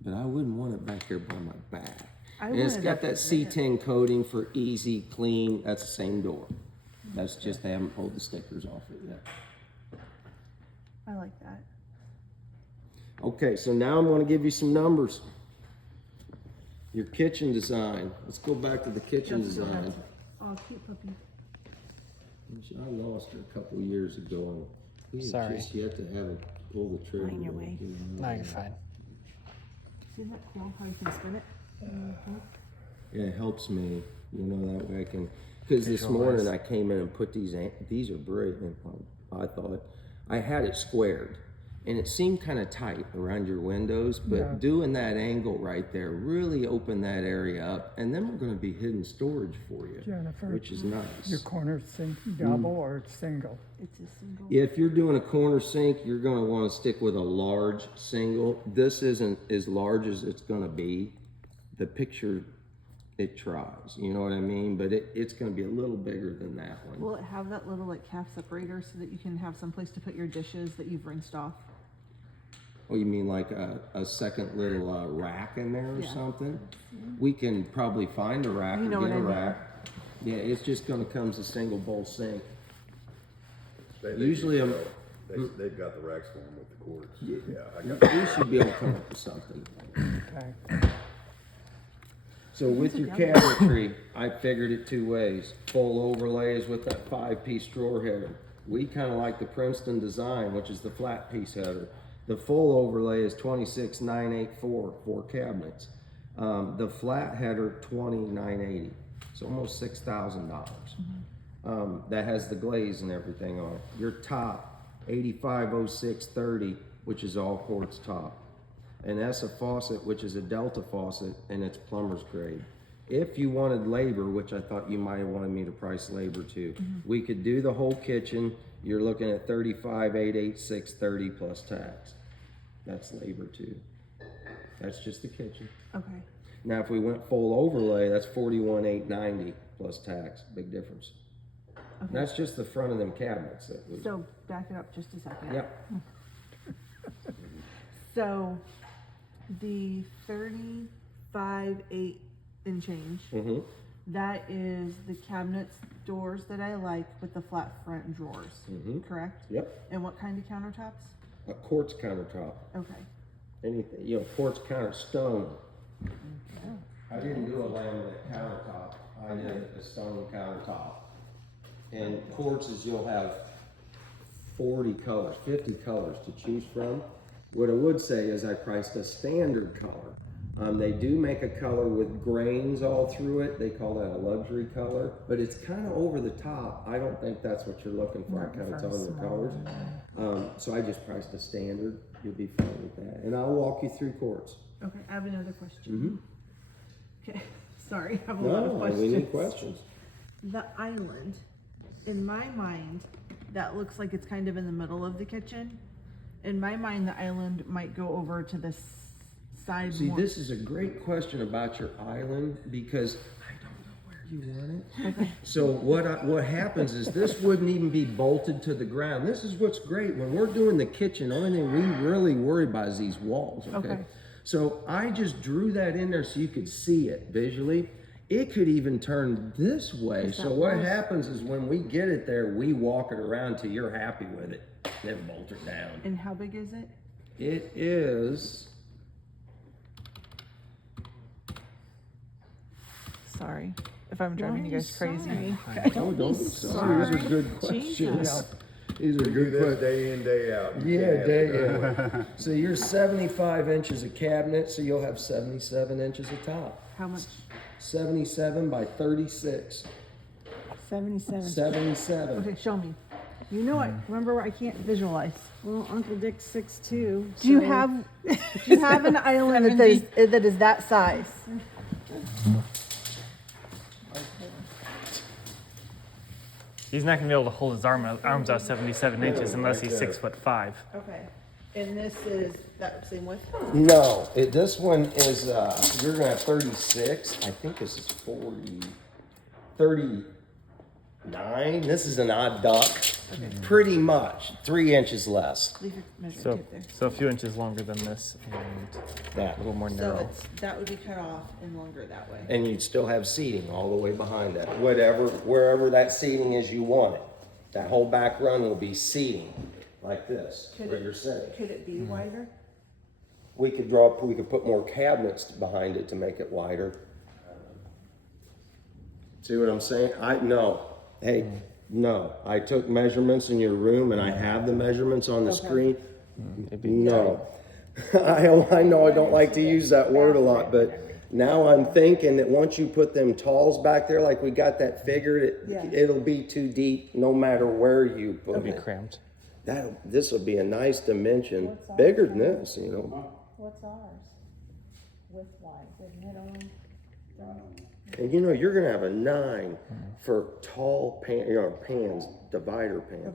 But I wouldn't want it back here by my back. And it's got that C10 coating for easy, clean. That's the same door. That's just, they haven't pulled the stickers off it yet. I like that. Okay, so now I'm gonna give you some numbers. Your kitchen design. Let's go back to the kitchen design. Oh, cute puppy. I lost her a couple years ago. We had Sorry. just yet to have it pull the trigger. Find your way. No, you're fine. Isn't that cool how you can spin it? Yeah, it helps me, you know, that way I can, because this morning I came in and put these are brilliant, I thought. I had it squared, and it seemed kind of tight around your windows, but Yeah. doing that angle right there really opened that area up, and then we're gonna be hidden storage for you, Jennifer, which is nice. your corner sink double or single? It's a single. If you're doing a corner sink, you're gonna wanna stick with a large single. This isn't as large as it's gonna be. The picture, it tries, you know what I mean? But it's gonna be a little bigger than that one. Will it have that little like calf separator so that you can have some place to put your dishes that you've rinsed off? Oh, you mean like a second little rack in there or Yeah. something? We can probably find a rack You or know get what a I mean. rack. Yeah, it's just gonna come as a single bowl sink. They Usually can I'm- sell- they've got the racks for them with the cords. Yeah, I got We should be able to come up with something. Okay. So with your cabinetry, I figured it two ways. Full overlays with that 5-piece drawer header. We kind of like the Princeton design, which is the flat piece header. The full overlay is 26,984 for cabinets. The flat header, 20,980. It's almost $6,000. That has the glaze and everything on it. Your top, 850630, which is all quartz top. And that's a faucet, which is a Delta faucet, and it's plumber's grade. If you wanted labor, which I thought you might have wanted me to price labor too, we could do the whole kitchen. You're looking at 35,886.30 plus tax. That's labor too. That's just the kitchen. Okay. Now, if we went full overlay, that's 41,890 plus tax. Big difference. And that's just the front of them cabinets that we. So back it up just a second. Yep. So the 35.8 and change, Mm-hmm. that is the cabinets doors that I like with the flat front drawers, correct? Yep. And what kind of countertops? A quartz countertop. Okay. Anything, quartz counter stone. I didn't do a laminate countertop. I did a stone countertop. And quartzes, you'll have 40 colors, 50 colors to choose from. What I would say is I priced a standard color. They do make a color with grains all through it. They call that a luxury color, but it's kind of over the top. I don't think that's what you're looking for. I kind of tell you the colors. So I just priced a standard. You'll be fine with that. And I'll walk you through quartz. Okay, I have another question. Okay, sorry, I have a lot of No, questions. we need questions. The island, in my mind, that looks like it's kind of in the middle of the kitchen. In my mind, the island might go over to the side See, more. this is a great question about your island because I don't know where you want it. So what happens is this wouldn't even be bolted to the ground. This is what's great. When we're doing the kitchen, the only thing we really worry about is these walls, okay? So I just drew that in there so you could see it visually. It could even turn this way. So what happens is when we get it there, we walk it around till you're happy with it, then bolt it down. And how big is it? It is... Sorry if I'm driving you guys crazy. Oh, don't be sorry. These are good questions. These are We do good this questions. day in, day out. You Yeah, can't day have in. So you're 75 inches of cabinet, so you'll have 77 inches of top. How much? 77 by 36. 77. 77. Okay, show me. You know I remember I can't visualize. Well, Uncle Dick's 6'2". Do you have an island that is that size? He's not gonna be able to hold his arms out 77 inches unless he's 6'5". Okay. And this is that same width? No, this one is, you're gonna have 36. I think this is 39. This is an odd duck. Pretty much 3 inches less. Leave your measuring So, tape there. so a few inches longer than this and That. a little more So narrow. that would be cut off and longer that way. And you'd still have seating all the way behind that. Wherever that seating is you want it. That whole back run will be seating like this, where you're sitting. Could it be wider? We could put more cabinets behind it to make it wider. See what I'm saying? No. I took measurements in your room and I have the measurements on the screen. No. I know I don't like to use that word a lot, but now I'm thinking that once you put them talls back there, like we got that figured, it'll be too deep no matter where you put It'll be it. cramped. This will be a nice dimension, bigger than this, What's ours? Width-wise, isn't it on? And you're gonna have a 9 for tall pans, divider pan.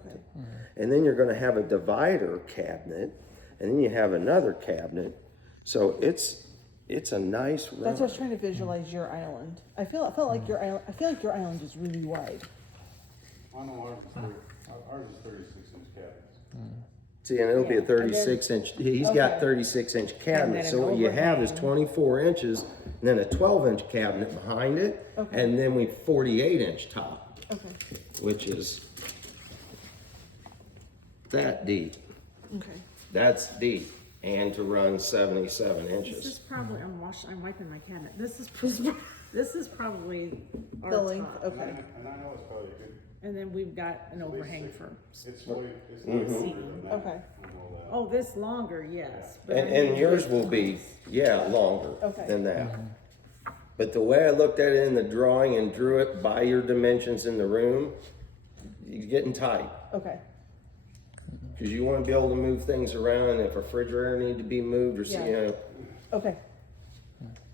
And then you're gonna have a divider cabinet, and then you have another cabinet. So it's a nice run. That's what I was trying to visualize your island. I feel like your island is really wide. I know ours is 36-inch cabinets. See, and it'll be a Yeah, 36-inch, he's got 36-inch cabinets, so what you have is 24 inches, and then a 12-inch cabinet behind it, and then we 48-inch top, Okay. which is that deep. Okay. That's deep, and to run 77 This is inches. probably, I'm wiping my cabinet. This is probably our The length. top. Okay. And I know it's probably good. And then we've got an overhang for It's way, it's Mm-hmm. not seating. Okay. on all that. Oh, this longer, yes. but I And mean, yours will be, longer Okay. than that. But the way I looked at it in the drawing and drew it by your dimensions in the room, you're getting tight. Okay. Because you want to be able to move things around, if a refrigerator need to be moved or, Yeah. Okay.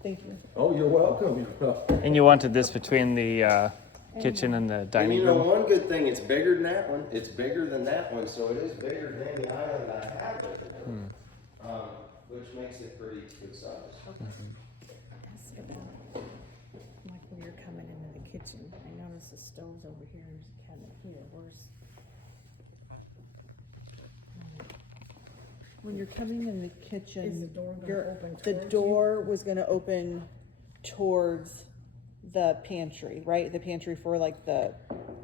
Thank you. Oh, you're welcome. And you wanted this between the kitchen and the And dining you know, room? one good thing, it's bigger than that one. It's bigger than that one, so it is bigger than the island I have there. Which makes it pretty good size. Ask about, like when you're coming into the kitchen, I noticed the stove's over here, and there's a cabinet here, where's? When you're coming in the kitchen, Is the door gonna you're- open the towards you? door was gonna open towards the pantry, right? The pantry for like the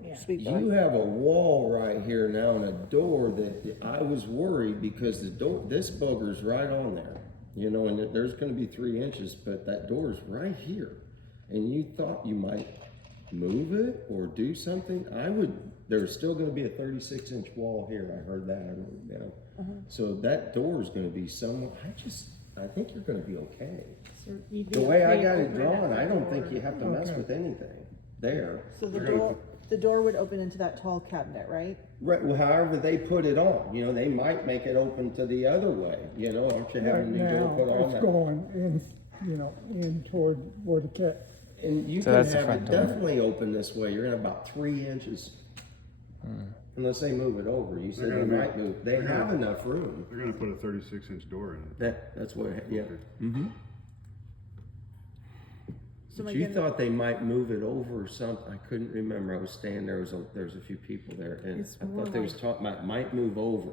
Yeah. sweet You bar. have a wall right here now and a door that I was worried because the door, this booger's right on there. You know, and there's gonna be 3 inches, but that door's right here. And you thought you might move it or do something. There's still gonna be a 36-inch wall here. I heard that, I wrote it down. So that door is gonna be somewhat, I think you're gonna be okay. So you'd The be way I okay got it opening up drawn, the I don't door. think you have to mess with anything there. So the door would open into that tall cabinet, right? Right, well, however they put it on, you know, they might make it open to the other way, you know, aren't you Right having the door now, put on it's that? going in, you know, in toward where the cat, And you So can that's the have front it door. definitely open this way, you're gonna have about 3 inches. Unless they move it over, you said They're they gonna might move, they they're gonna- have enough room. They're gonna put a 36-inch door in it. That's what, yeah. Mm-hmm. So But am I you gonna- thought they might move it over or something, I couldn't remember, I was standing there, there was a few people there, and It's I more thought they was like- talking about might move over.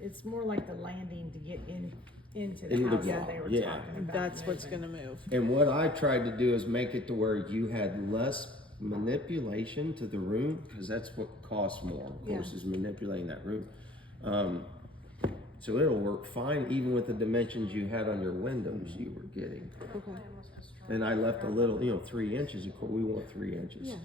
It's more like the landing to get into the Into the house that wall, they were yeah. talking about. That's what's moving. gonna move. And what I tried to do is make it to where you had less manipulation to the room, because that's what costs more, of course, Yeah. is manipulating that room. So it'll work fine even with the dimensions you had on your windows you were getting. Okay. And I left a little, 3 inches, of course, we want 3 inches. Yeah.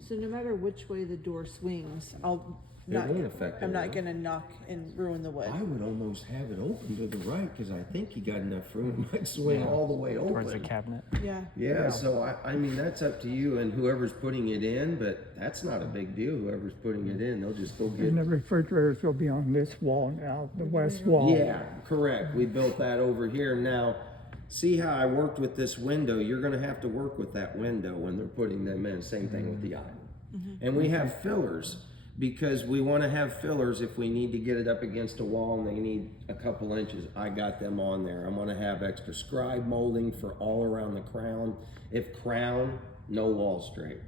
So no matter which way the door swings, It won't affect I'm not anything. gonna knock and ruin the wood. I would almost have it open to the right, because I think you got enough room, it might swing all the way open. Towards the cabinet? Yeah. Yeah, so I mean, that's up to you and whoever's putting it in, but that's not a big deal. Whoever's putting it in, they'll just go get. and the refrigerators will be on this wall now, the west wall. Yeah, correct. We built that over here. Now, see how I worked with this window? You're gonna have to work with that window when they're putting them in. Same thing with the island. And we have fillers, because we wanna have fillers if we need to get it up against a wall and they need a couple inches. I got them on there. I'm gonna have extra scribe molding for all around the crown. If crown, no wall straight,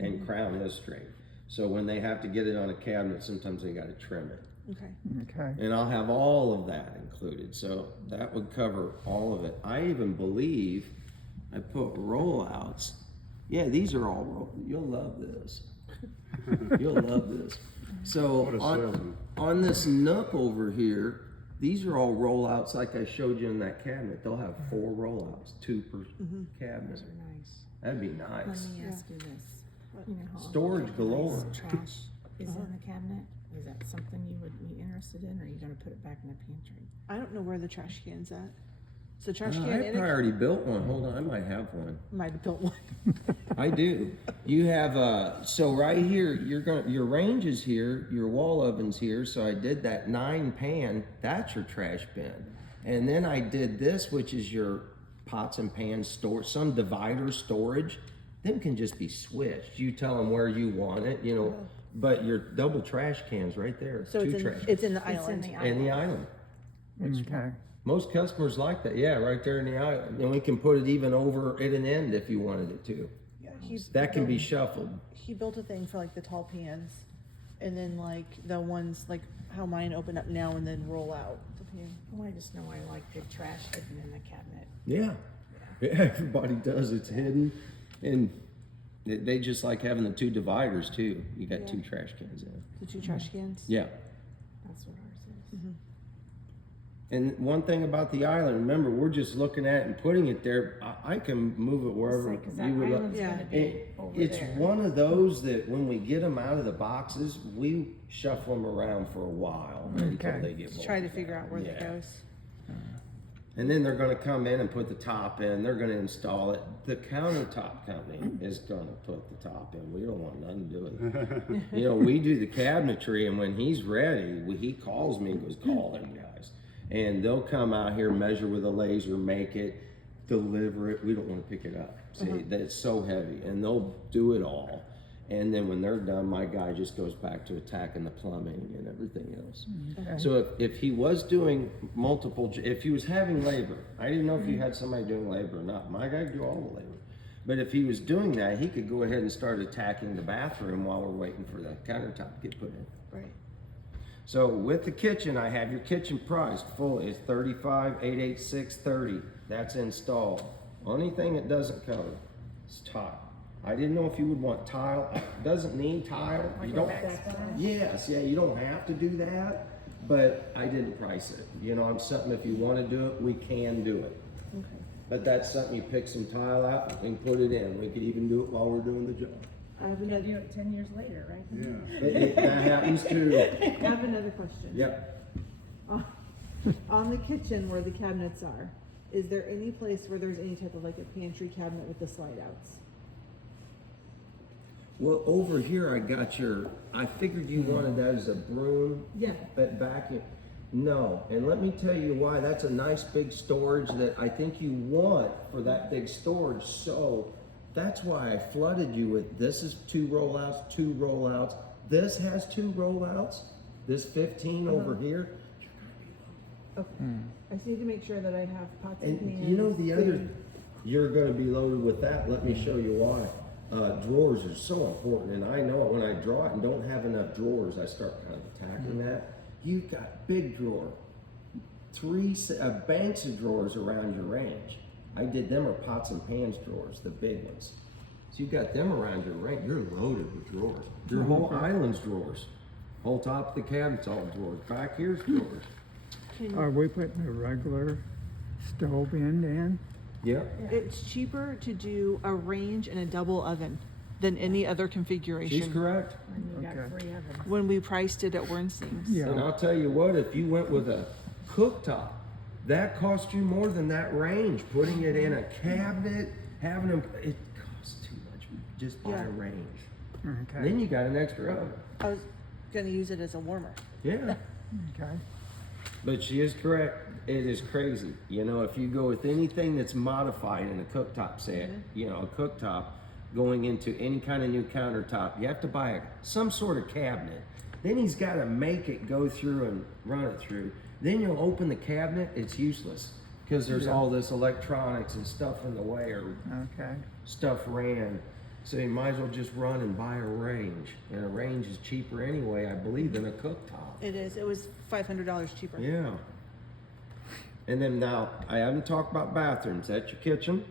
and crown is straight. So when they have to get it on a cabinet, sometimes they gotta trim it. Okay. Okay, And I'll have all of that included, so that would cover all of it. I even believe I put rollouts. Yeah, these are all you'll love this. You'll love this. So What a salesman. on this nook over here, these are all rollouts like I showed you in that cabinet. They'll have 4 rollouts, 2 per cabinet. Those are nice. That'd be Let nice. me ask you this. You know how Storage organized galore. Trash is in the cabinet. Is that something you would be interested in, or are you gonna put it back in the pantry? I don't know where the trash can's at. So trash I can in probably it, already built one. Hold on, I might have one. might have built one. I do. You have so right here, your range is here, your wall oven's here, so I did that 9 pan, that's your trash bin. And then I did this, which is your pots and pans storage, some divider storage. Them can just be switched. You tell them where you want it, but your double trash cans right there, So 2 it's in, trash. it's in the It's in island. the And the island. okay. Most customers like that, yeah, right there in the island. And we can put it even over at an end if you wanted it to. Yeah, That can be shuffled. he built a thing for like the tall pans, and then like the ones like how mine open up now and then roll out the pan. Well, I just know I like the trash hidden in the cabinet. Yeah. Everybody does. It's hidden. And they just like having the 2 dividers too. You got 2 trash cans in. The 2 trash cans. Yeah. That's what ours is. And one thing about the island, remember, we're just looking at it and putting it there. I can move it wherever Because that you would like. island's Yeah. gonna be over It's there. one of those that when we get them out of the boxes, we shuffle them around for a while until Okay. they get Just try to bolted figure down. out where Yeah. that goes. And then they're gonna come in and put the top in, they're gonna install it. The countertop company is gonna put the top in, we don't want nothing to do with it. We do the cabinetry, and when he's ready, he calls me and goes, call them guys. And they'll come out here, measure with a laser, make it. deliver it. We don't want to pick it up. See, that's so heavy, and they'll do it all. And then when they're done, my guy just goes back to attacking the plumbing and everything else. So if he was doing if he was having labor, I didn't know if you had somebody doing labor or not. My guy do all the labor. But if he was doing that, he could go ahead and start attacking the bathroom while we're waiting for the countertop to get put in. Right. So with the kitchen, I have your kitchen priced full. It's $35,886.30. That's installed. Only thing it doesn't cover is tile. I didn't know if you would want tile. It doesn't need tile. You don't. Yes, yeah, you don't have to do that. But I didn't price it. You know, I'm something. If you want to do it, we can do it. Okay. But that's something you pick some tile out and put it in. We could even do it while we're doing the job. I have You another, do it 10 years later, right? Yeah. That happens too. I have another question. Yep. On the kitchen where the cabinets are, is there any place where there's any type of like a pantry cabinet with the slide outs? Well, over here I got I figured you wanted that as a broom. Yeah. But back in, no. And let me tell you why. That's a nice big storage that I think you want for that big storage. So that's why I flooded you with, this is 2 rollouts, 2 rollouts. This has 2 rollouts. This 15 over here. Okay. I just need to make sure that I have pots and pans. And you know the other, food. you're gonna be loaded with that. Let me show you why. Drawers are so important, and I know it when I draw it and don't have enough drawers, I start kind of attacking that. You've got big drawer, 3 banks of drawers around your range. I did them are pots and pans drawers, the big ones. So you've got them around your range. You're loaded with drawers. Your whole island's drawers. Whole top of the cabinet's all drawers. Back here's drawers. Are we putting a regular stove in? Yep. It's cheaper to do a range and a double oven than any other configuration. She's correct. And you got Okay. 3 ovens. When we priced it at Wernstein's. And Yeah, I'll tell you what, if you went with a cooktop, that cost you more than that range. Putting it in a cabinet, having them, it costs too much. Just buy Yeah. a range. okay, Then you got an extra oven. I was gonna use it as a warmer. Yeah. okay. But she is correct. It is crazy. You know, if you go with anything that's modified in a cooktop set, you know, a cooktop going into any kind of new countertop, you have to buy some sort of cabinet. Then he's got to make it go through and run it through. Then you'll open the cabinet, it's useless because there's all this electronics and stuff in the way or Okay. stuff ran. So you might as well just run and buy a range. And a range is cheaper anyway, I believe, than a cooktop. It is. It was $500 cheaper. Yeah. And then now, I haven't talked about bathrooms. That's your kitchen.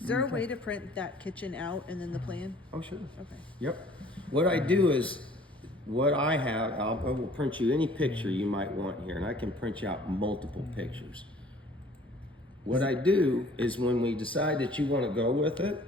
Is there a way to print that kitchen out and then the plan? Oh, sure. Okay. Yep. What I do is, what I have, I will print you any picture you might want here, and I can print you out multiple pictures. What I do is when we decide that you want to go with it,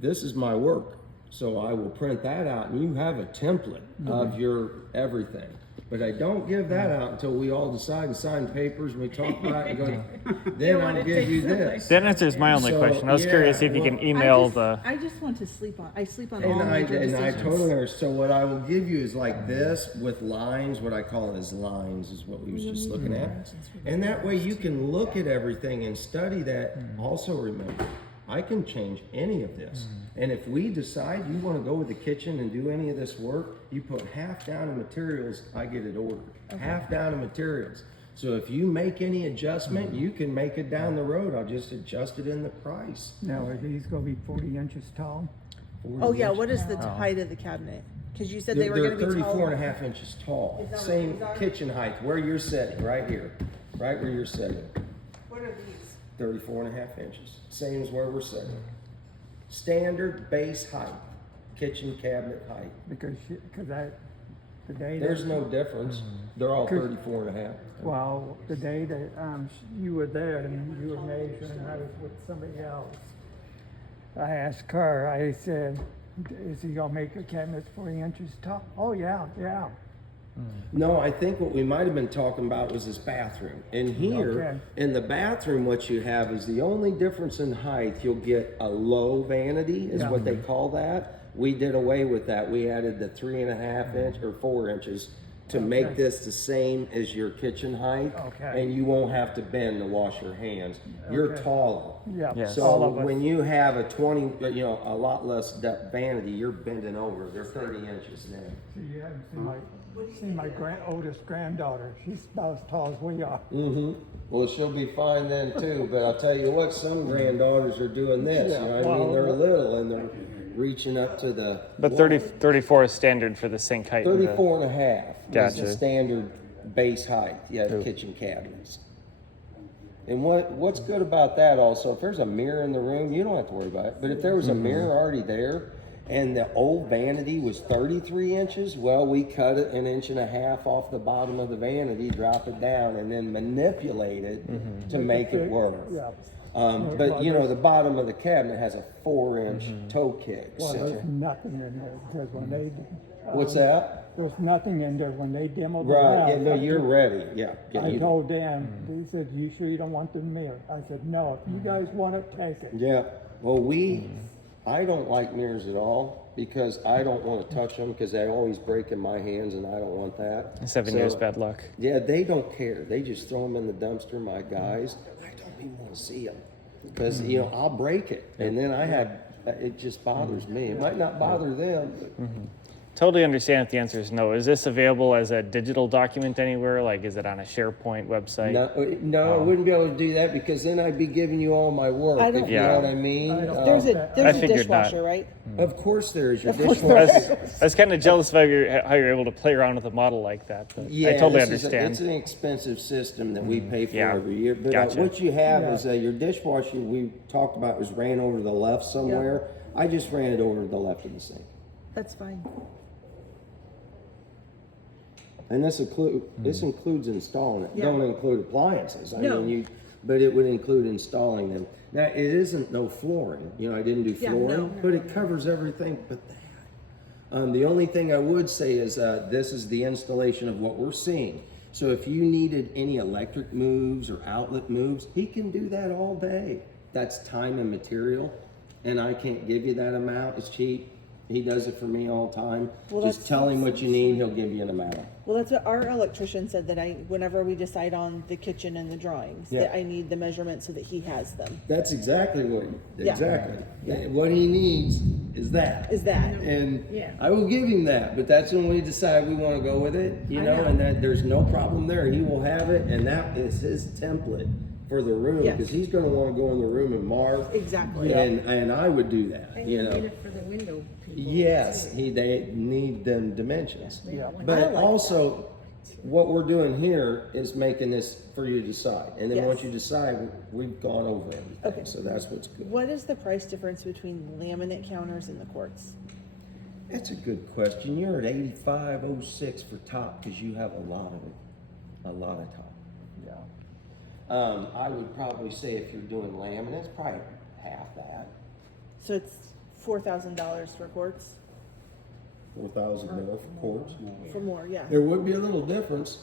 this is my work. So I will print that out, and you have a template of your everything. But I don't give that out until we all decide and sign papers and we talk about it and go, then I'll give you this. That answers my only So, question. I was yeah, curious if you can email I just want to sleep on. I sleep on And all I, major and I decisions. totally understand. So what I will give you is like this with lines, what I call it as lines is what we was just looking at. And that way you can look at everything and study that. Also remember, I can change any of this. And if we decide you want to go with the kitchen and do any of this work, you put half down in materials, I get it ordered. Half down in materials. So if you make any adjustment, you can make it down the road. I'll just adjust it in the price. Now, are these gonna be 40 inches tall? 40 Oh yeah. inches. What is the height of the cabinet? Because you said they They're, were going to be 34 tall. and a half inches tall. Is that what Same these are? kitchen height, where you're sitting, right here. Right where you're sitting. What are these? 34 and a half inches. Same as where we're sitting. Standard base height, kitchen cabinet height. Because the day There's that, no difference. They're all 34 and a half. well, the day that you were there and you were measuring, I was with somebody else. I asked her, I said, is he gonna make a cabinet 40 inches tall? Oh, yeah. No, I think what we might have been talking about was this bathroom. And here, Okay. in the bathroom, what you have is the only difference in height, you'll get a low vanity, is Yeah. what they call that. We did away with that. We added the 3.5 inch or 4 inches to make this the same as your kitchen height. Okay. And you won't have to bend to wash your hands. You're Okay. taller. Yeah, Yes. So all of us. when you have a 20, a lot less depth vanity, you're bending over. They're 30 inches now. So you haven't seen my oldest granddaughter. She's about as tall as we are. Mm-hmm. Well, she'll be fine then too, but I'll tell you what, some granddaughters are doing this, you know what I mean? They're little and they're reaching up to the. But 34 is standard for the sink height. and the- 34 and a half is the Gotcha. standard base height, kitchen cabinets. And what's good about that also, if there's a mirror in the room, you don't have to worry about it. But if there was a mirror already there and the old vanity was 33 inches, well, we cut it 1.5 inches off the bottom of the vanity, drop it down, and then manipulate it to make it work. Yeah. But the bottom of the cabinet has a 4-inch toe kick. Well, So- there's nothing in there because when they. What's that? There's nothing in there when they demoed the Right, house. yeah, no, you're ready, yeah. I you- told them, they said, you sure you don't want the mirror? I said, no, if you guys want it, take it. Yeah, well, I don't like mirrors at all because I don't want to touch them because they always break in my hands and I don't want that. 7 years bad luck. Yeah, they don't care. They just throw them in the dumpster, my guys. I don't even want to see them because, I'll break it. And then it just bothers me. It might not bother them, but Totally understand if the answer is no. Is this available as a digital document anywhere? Like, is it on a SharePoint website? no, I wouldn't be able to do that because then I'd be giving you all my work, I if don't- you know what I mean. There's I a figured not. dishwasher, right? Of course there is your course dishwasher. I was kind of jealous of how you're able to play around with a model like that. But I totally understand. It's an expensive system that we pay for Yeah. every year. But Gotcha. what you have is your dishwasher we talked about was ran over to the left somewhere. I just ran it over to the left of the sink. That's fine. And this includes installing it. Yeah. Don't include appliances. No. But it would include installing them. Now it isn't no flooring. I didn't do Yeah, flooring, no. but it covers everything but that. The only thing I would say is this is the installation of what we're seeing. So if you needed any electric moves or outlet moves, he can do that all day. That's time and material, and I can't give you that amount. It's cheap. He does it for me all the time. Well, Just that's- tell him what you need, he'll give you an amount. Well, that's what our electrician said, that whenever we decide on the kitchen and the drawings, that Yeah. I need the measurements so that he has them. That's exactly what, Yeah. exactly. What he needs is that. Is that? And Yeah. I will give him that, but that's when we decide we want to go with it, I know. and that there's no problem there. He will have it, and that is his template for the room, Yes. because he's going to want to go in the room and mark. Exactly. And I would do that, And you need it for the window people. Yes, too. they need them dimensions. They don't want But I like also, what we're doing here is making this for you to decide. And then Yes. once you decide, we've gone over everything. Okay. So that's what's good. What is the price difference between laminate counters and the quartz? That's a good question. You're at 8506 for top because you have a lot of it. A lot of top. Yeah. I would probably say if you're doing laminates, probably half that. So it's $4,000 for quartz? 4,000 more for quartz. For more, yeah. There would be a little difference.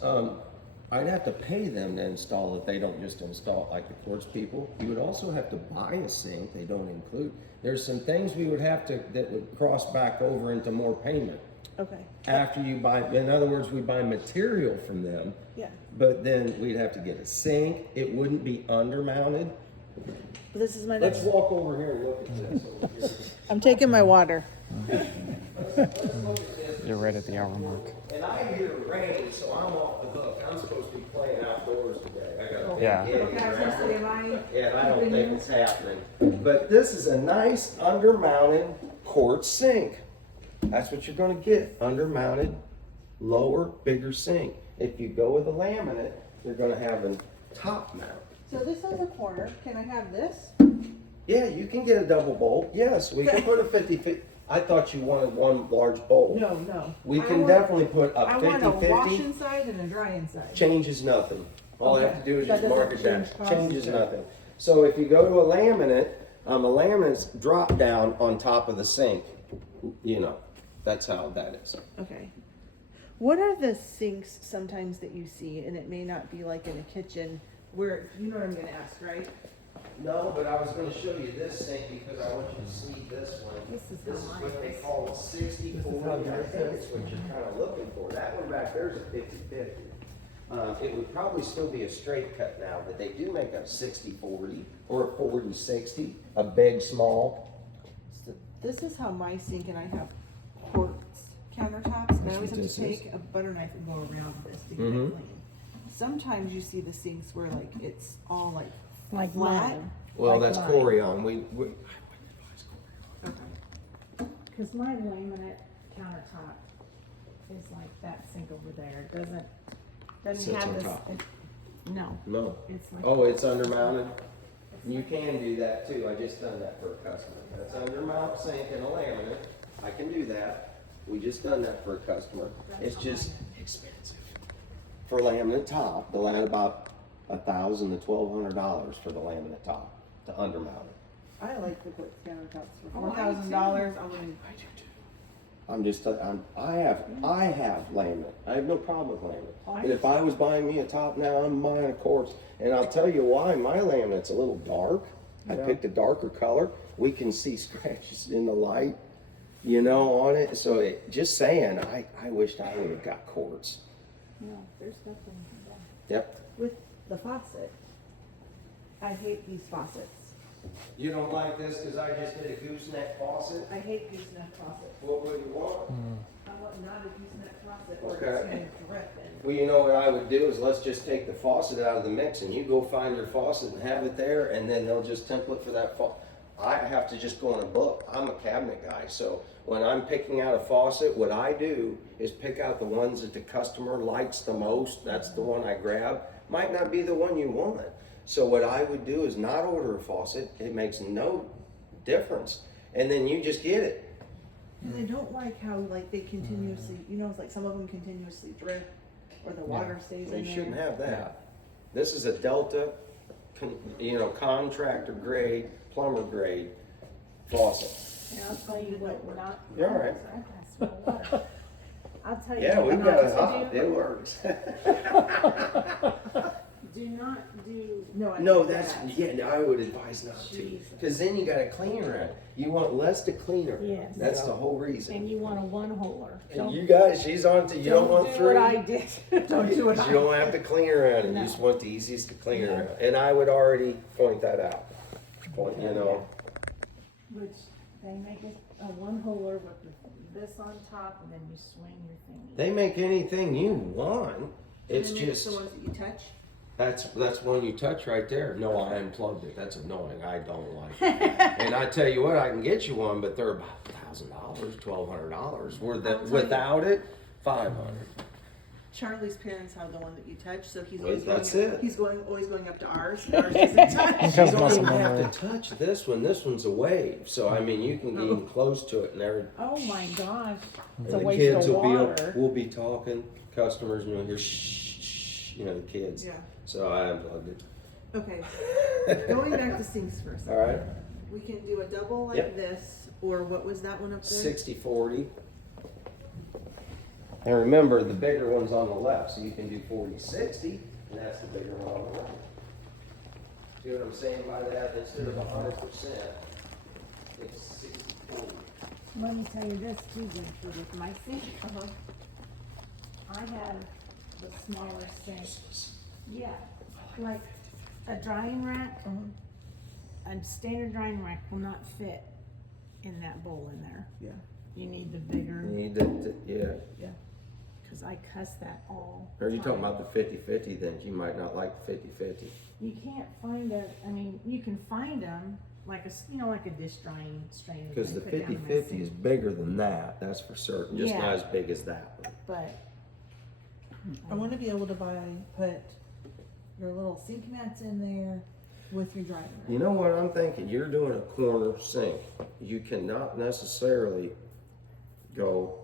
I'd have to pay them to install it. They don't just install it like the quartz people. You would also have to buy a sink. They don't include. There's some things we would have to, that would cross back over into more payment. Okay. After you buy, in other words, we buy material from them, Yeah. but then we'd have to get a sink. It wouldn't be undermounted. But this is my Let's next. walk over here and look at this over here. I'm taking my water. You're right at the hour mark. And I hear rain, so I'm off the hook. I'm supposed to be playing outdoors today. I got a big Yeah. gig Okay, I was gonna say, am I Yeah, I don't keeping think you? it's happening. But this is a nice undermounted quartz sink. That's what you're gonna get, undermounted, lower, bigger sink. If you go with a laminate, you're gonna have a top mount. So this has a corner. Can I have this? Yeah, you can get a double bowl. Yes, we can put a 50-50. I thought you wanted one large bowl. No. We I can want- definitely put a I want a wash 50-50. inside and a dry inside. Changes nothing. All I have to do is That just mark it doesn't down. change cost. Changes nothing. So if you go to a laminate's drop down on top of the sink. That's how that is. Okay. What are the sinks sometimes that you see, and it may not be like in a kitchen, where, you know what I'm gonna ask, right? No, but I was gonna show you this sink because I want you to see this one. This is This is how what mine they is. call a 60/40. I think it's what you're kind of looking for. That one back there is a 50/50. It would probably still be a straight cut now, but they do make a 60/40 or a 40/60, a big, small. So this is how my sink, and I have quartz countertops, and I always have to This is- take a butter knife and go around this to get Mhm. it clean. Sometimes you see the sinks where like it's all like Like flat. mine. Well, Like that's mine. Corian. We Okay. Cause my laminate countertop is like that sink over there, it doesn't Sits have on this. top. No, no. it's like. Oh, it's undermounted. You can do that too. I just done that for a customer. That's undermount sink and a laminate. I can do that. We just done that for a customer. It's just expensive. For laminate top, the land about $1,000 to $1,200 for the laminate top to undermount it. I like the quartz countertops for Oh, I do $4,000. I wouldn't. I'm just, I have laminate. I have no problem with laminate. Oh, I And if I was buying me a top now, I'm buying a quartz. And I'll tell you why, my laminate's a little dark. I picked a darker color. We can see scratches in the light, you know, on it. So just saying, I wished I would have got quartz. No, there's nothing. Yep. With the faucet, I hate these faucets. You don't like this because I just did a gooseneck faucet? I hate gooseneck faucets. What would you want? I want not a gooseneck faucet or Okay. it's gonna drip in. Well, you know what I would do is let's just take the faucet out of the mix and you go find your faucet and have it there and then they'll just template for that faucet. I have to just go in a book. I'm a cabinet guy, so when I'm picking out a faucet, what I do is pick out the ones that the customer likes the most. That's the one I grab. Might not be the one you want. So what I would do is not order a faucet. It makes no difference. And then you just get it. And I don't like how like they continuously, you know, it's like some of them continuously drip or the water stays in You there. shouldn't have that. This is a Delta, contractor grade, plumber grade faucet. And I'll tell you what, not. You're all right. I passed my water. I'll tell you. Yeah, what we've not got it to hot. do. It works. Do not do. No, I No, hate that's, that. yeah, I would advise not to. Jesus. Cause then you gotta clean her out. You want less to clean her. Yes. That's the whole reason. And you want a one-holer. And you guys, she's on to, you don't want do three. what I did. Don't do what I You don't have to clean her out. You No. just want the easiest to clean her out. And I would already point that out. Point, you know. Which they make it a one-holer with this on top and then you swing your thing. They make anything you want. It's And then just, the ones that you touch. that's one you touch right there. No, I unplugged it. That's annoying. I don't like it. And I tell you what, I can get you one, but they're about $1,000, $1,200. Without it, $500. Charlie's parents have the one that you touch, so he's Well, always that's going. it. He's always going up to ours. And ours doesn't touch. You don't even have to touch this one. This one's a wave. So I mean, you can get even close to it, and Oh my gosh, it's a and the waste kids of will water. we'll be talking, customers, and you'll hear shh, shh, you know, the kids. Yeah. So I unplugged it. Okay. Going back to sinks for a second. All right. We can do a double like Yep. this, or what was that one up there? 60/40. And remember, the bigger one's on the left, so you can do 40/60, and that's the bigger one on the right. See what I'm saying by that? Instead of 100%, it's 60/40. Let me tell you this too, Jennifer, with my sink. I have the smaller sink. Yeah, like a drying rack, a standard drying rack will not fit in that bowl in there. Yeah. You need the bigger, You need that, yeah. cause I cuss that all. Or you the talking time. about the 50/50, then you might not like the 50/50. You can't find I mean, you can find them, like like a dish drying strainer. Because the you put down in my 50/50 is sink. bigger than that, that's for certain, just Yeah. not as big as that one. But, I want to be able to put your little sink mats in there with your drying rack. You know what I'm thinking? You're doing a corner sink. You cannot necessarily go,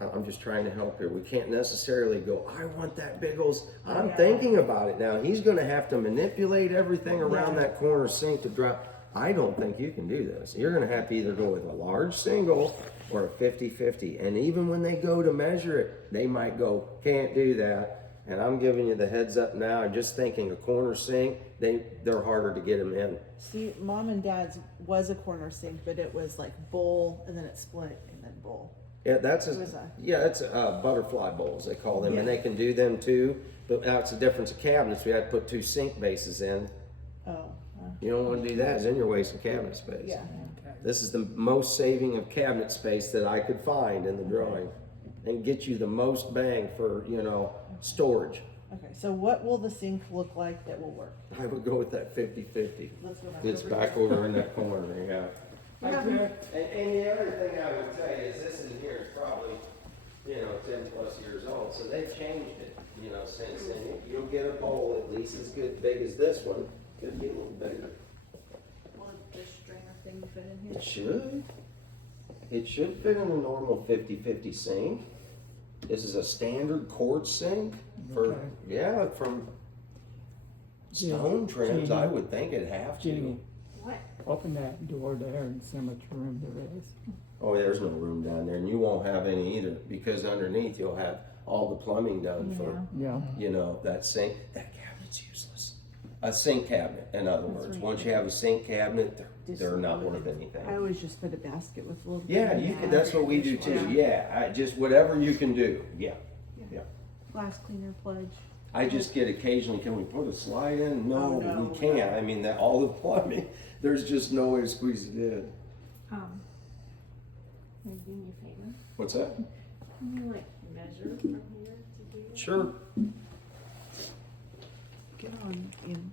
I'm just trying to help here. We can't necessarily go, I want that big old, I'm Yeah. thinking about it now. He's gonna have to manipulate everything around Yeah. that corner sink to dry. I don't think you can do this. You're gonna have to either go with a large single or a 50/50. And even when they go to measure it, they might go, can't do that. And I'm giving you the heads up now, I'm just thinking a corner sink, they're harder to get them in. See, mom and dad's was a corner sink, but it was like bowl and then it split and then bowl. Yeah, that's It was a- that's butterfly bowls, they call them, and Yeah. they can do them too, but now it's the difference of cabinets, we had to put 2 sink bases in. Oh, You don't wanna do that, then you're wasting cabinet space. yeah. This is the most saving of cabinet space that I could find in the drawing, and get you the most bang for, storage. Okay, so what will the sink look like that will work? I would go with that 50-50. Let's go back It's over back here. over in that corner, yeah. Yeah. And the other thing I would tell you is this in here is probably, 10 plus years old, so they've changed it, since then. You'll get a bowl at least as good, big as this one, could be a little bigger. Will the strainer thing fit in here? It should. It should fit in a normal 50-50 sink. This is a standard quartz sink for, Okay. from stone trims, Jeannie. I would think it'd have to. Jeannie, What? open that door there and see how much room there is. Oh, there's no room down there, and you won't have any either, because underneath you'll have all the plumbing done for, Yeah. that sink. That cabinet's useless. A sink cabinet, in other words. Once you have a sink cabinet, they're not worth anything. I always just put a basket with a little. Yeah, bit you of can, that's what we do too, Yeah. yeah, just whatever you can do, yeah. Glass cleaner pledge. I just get occasionally, can we put a slide in? No, Oh, no, we can't, I mean, all the plumbing, there's just no way to squeeze it in. Can you do me a favor? What's that? Can you like measure from here to here? Sure. Get on in.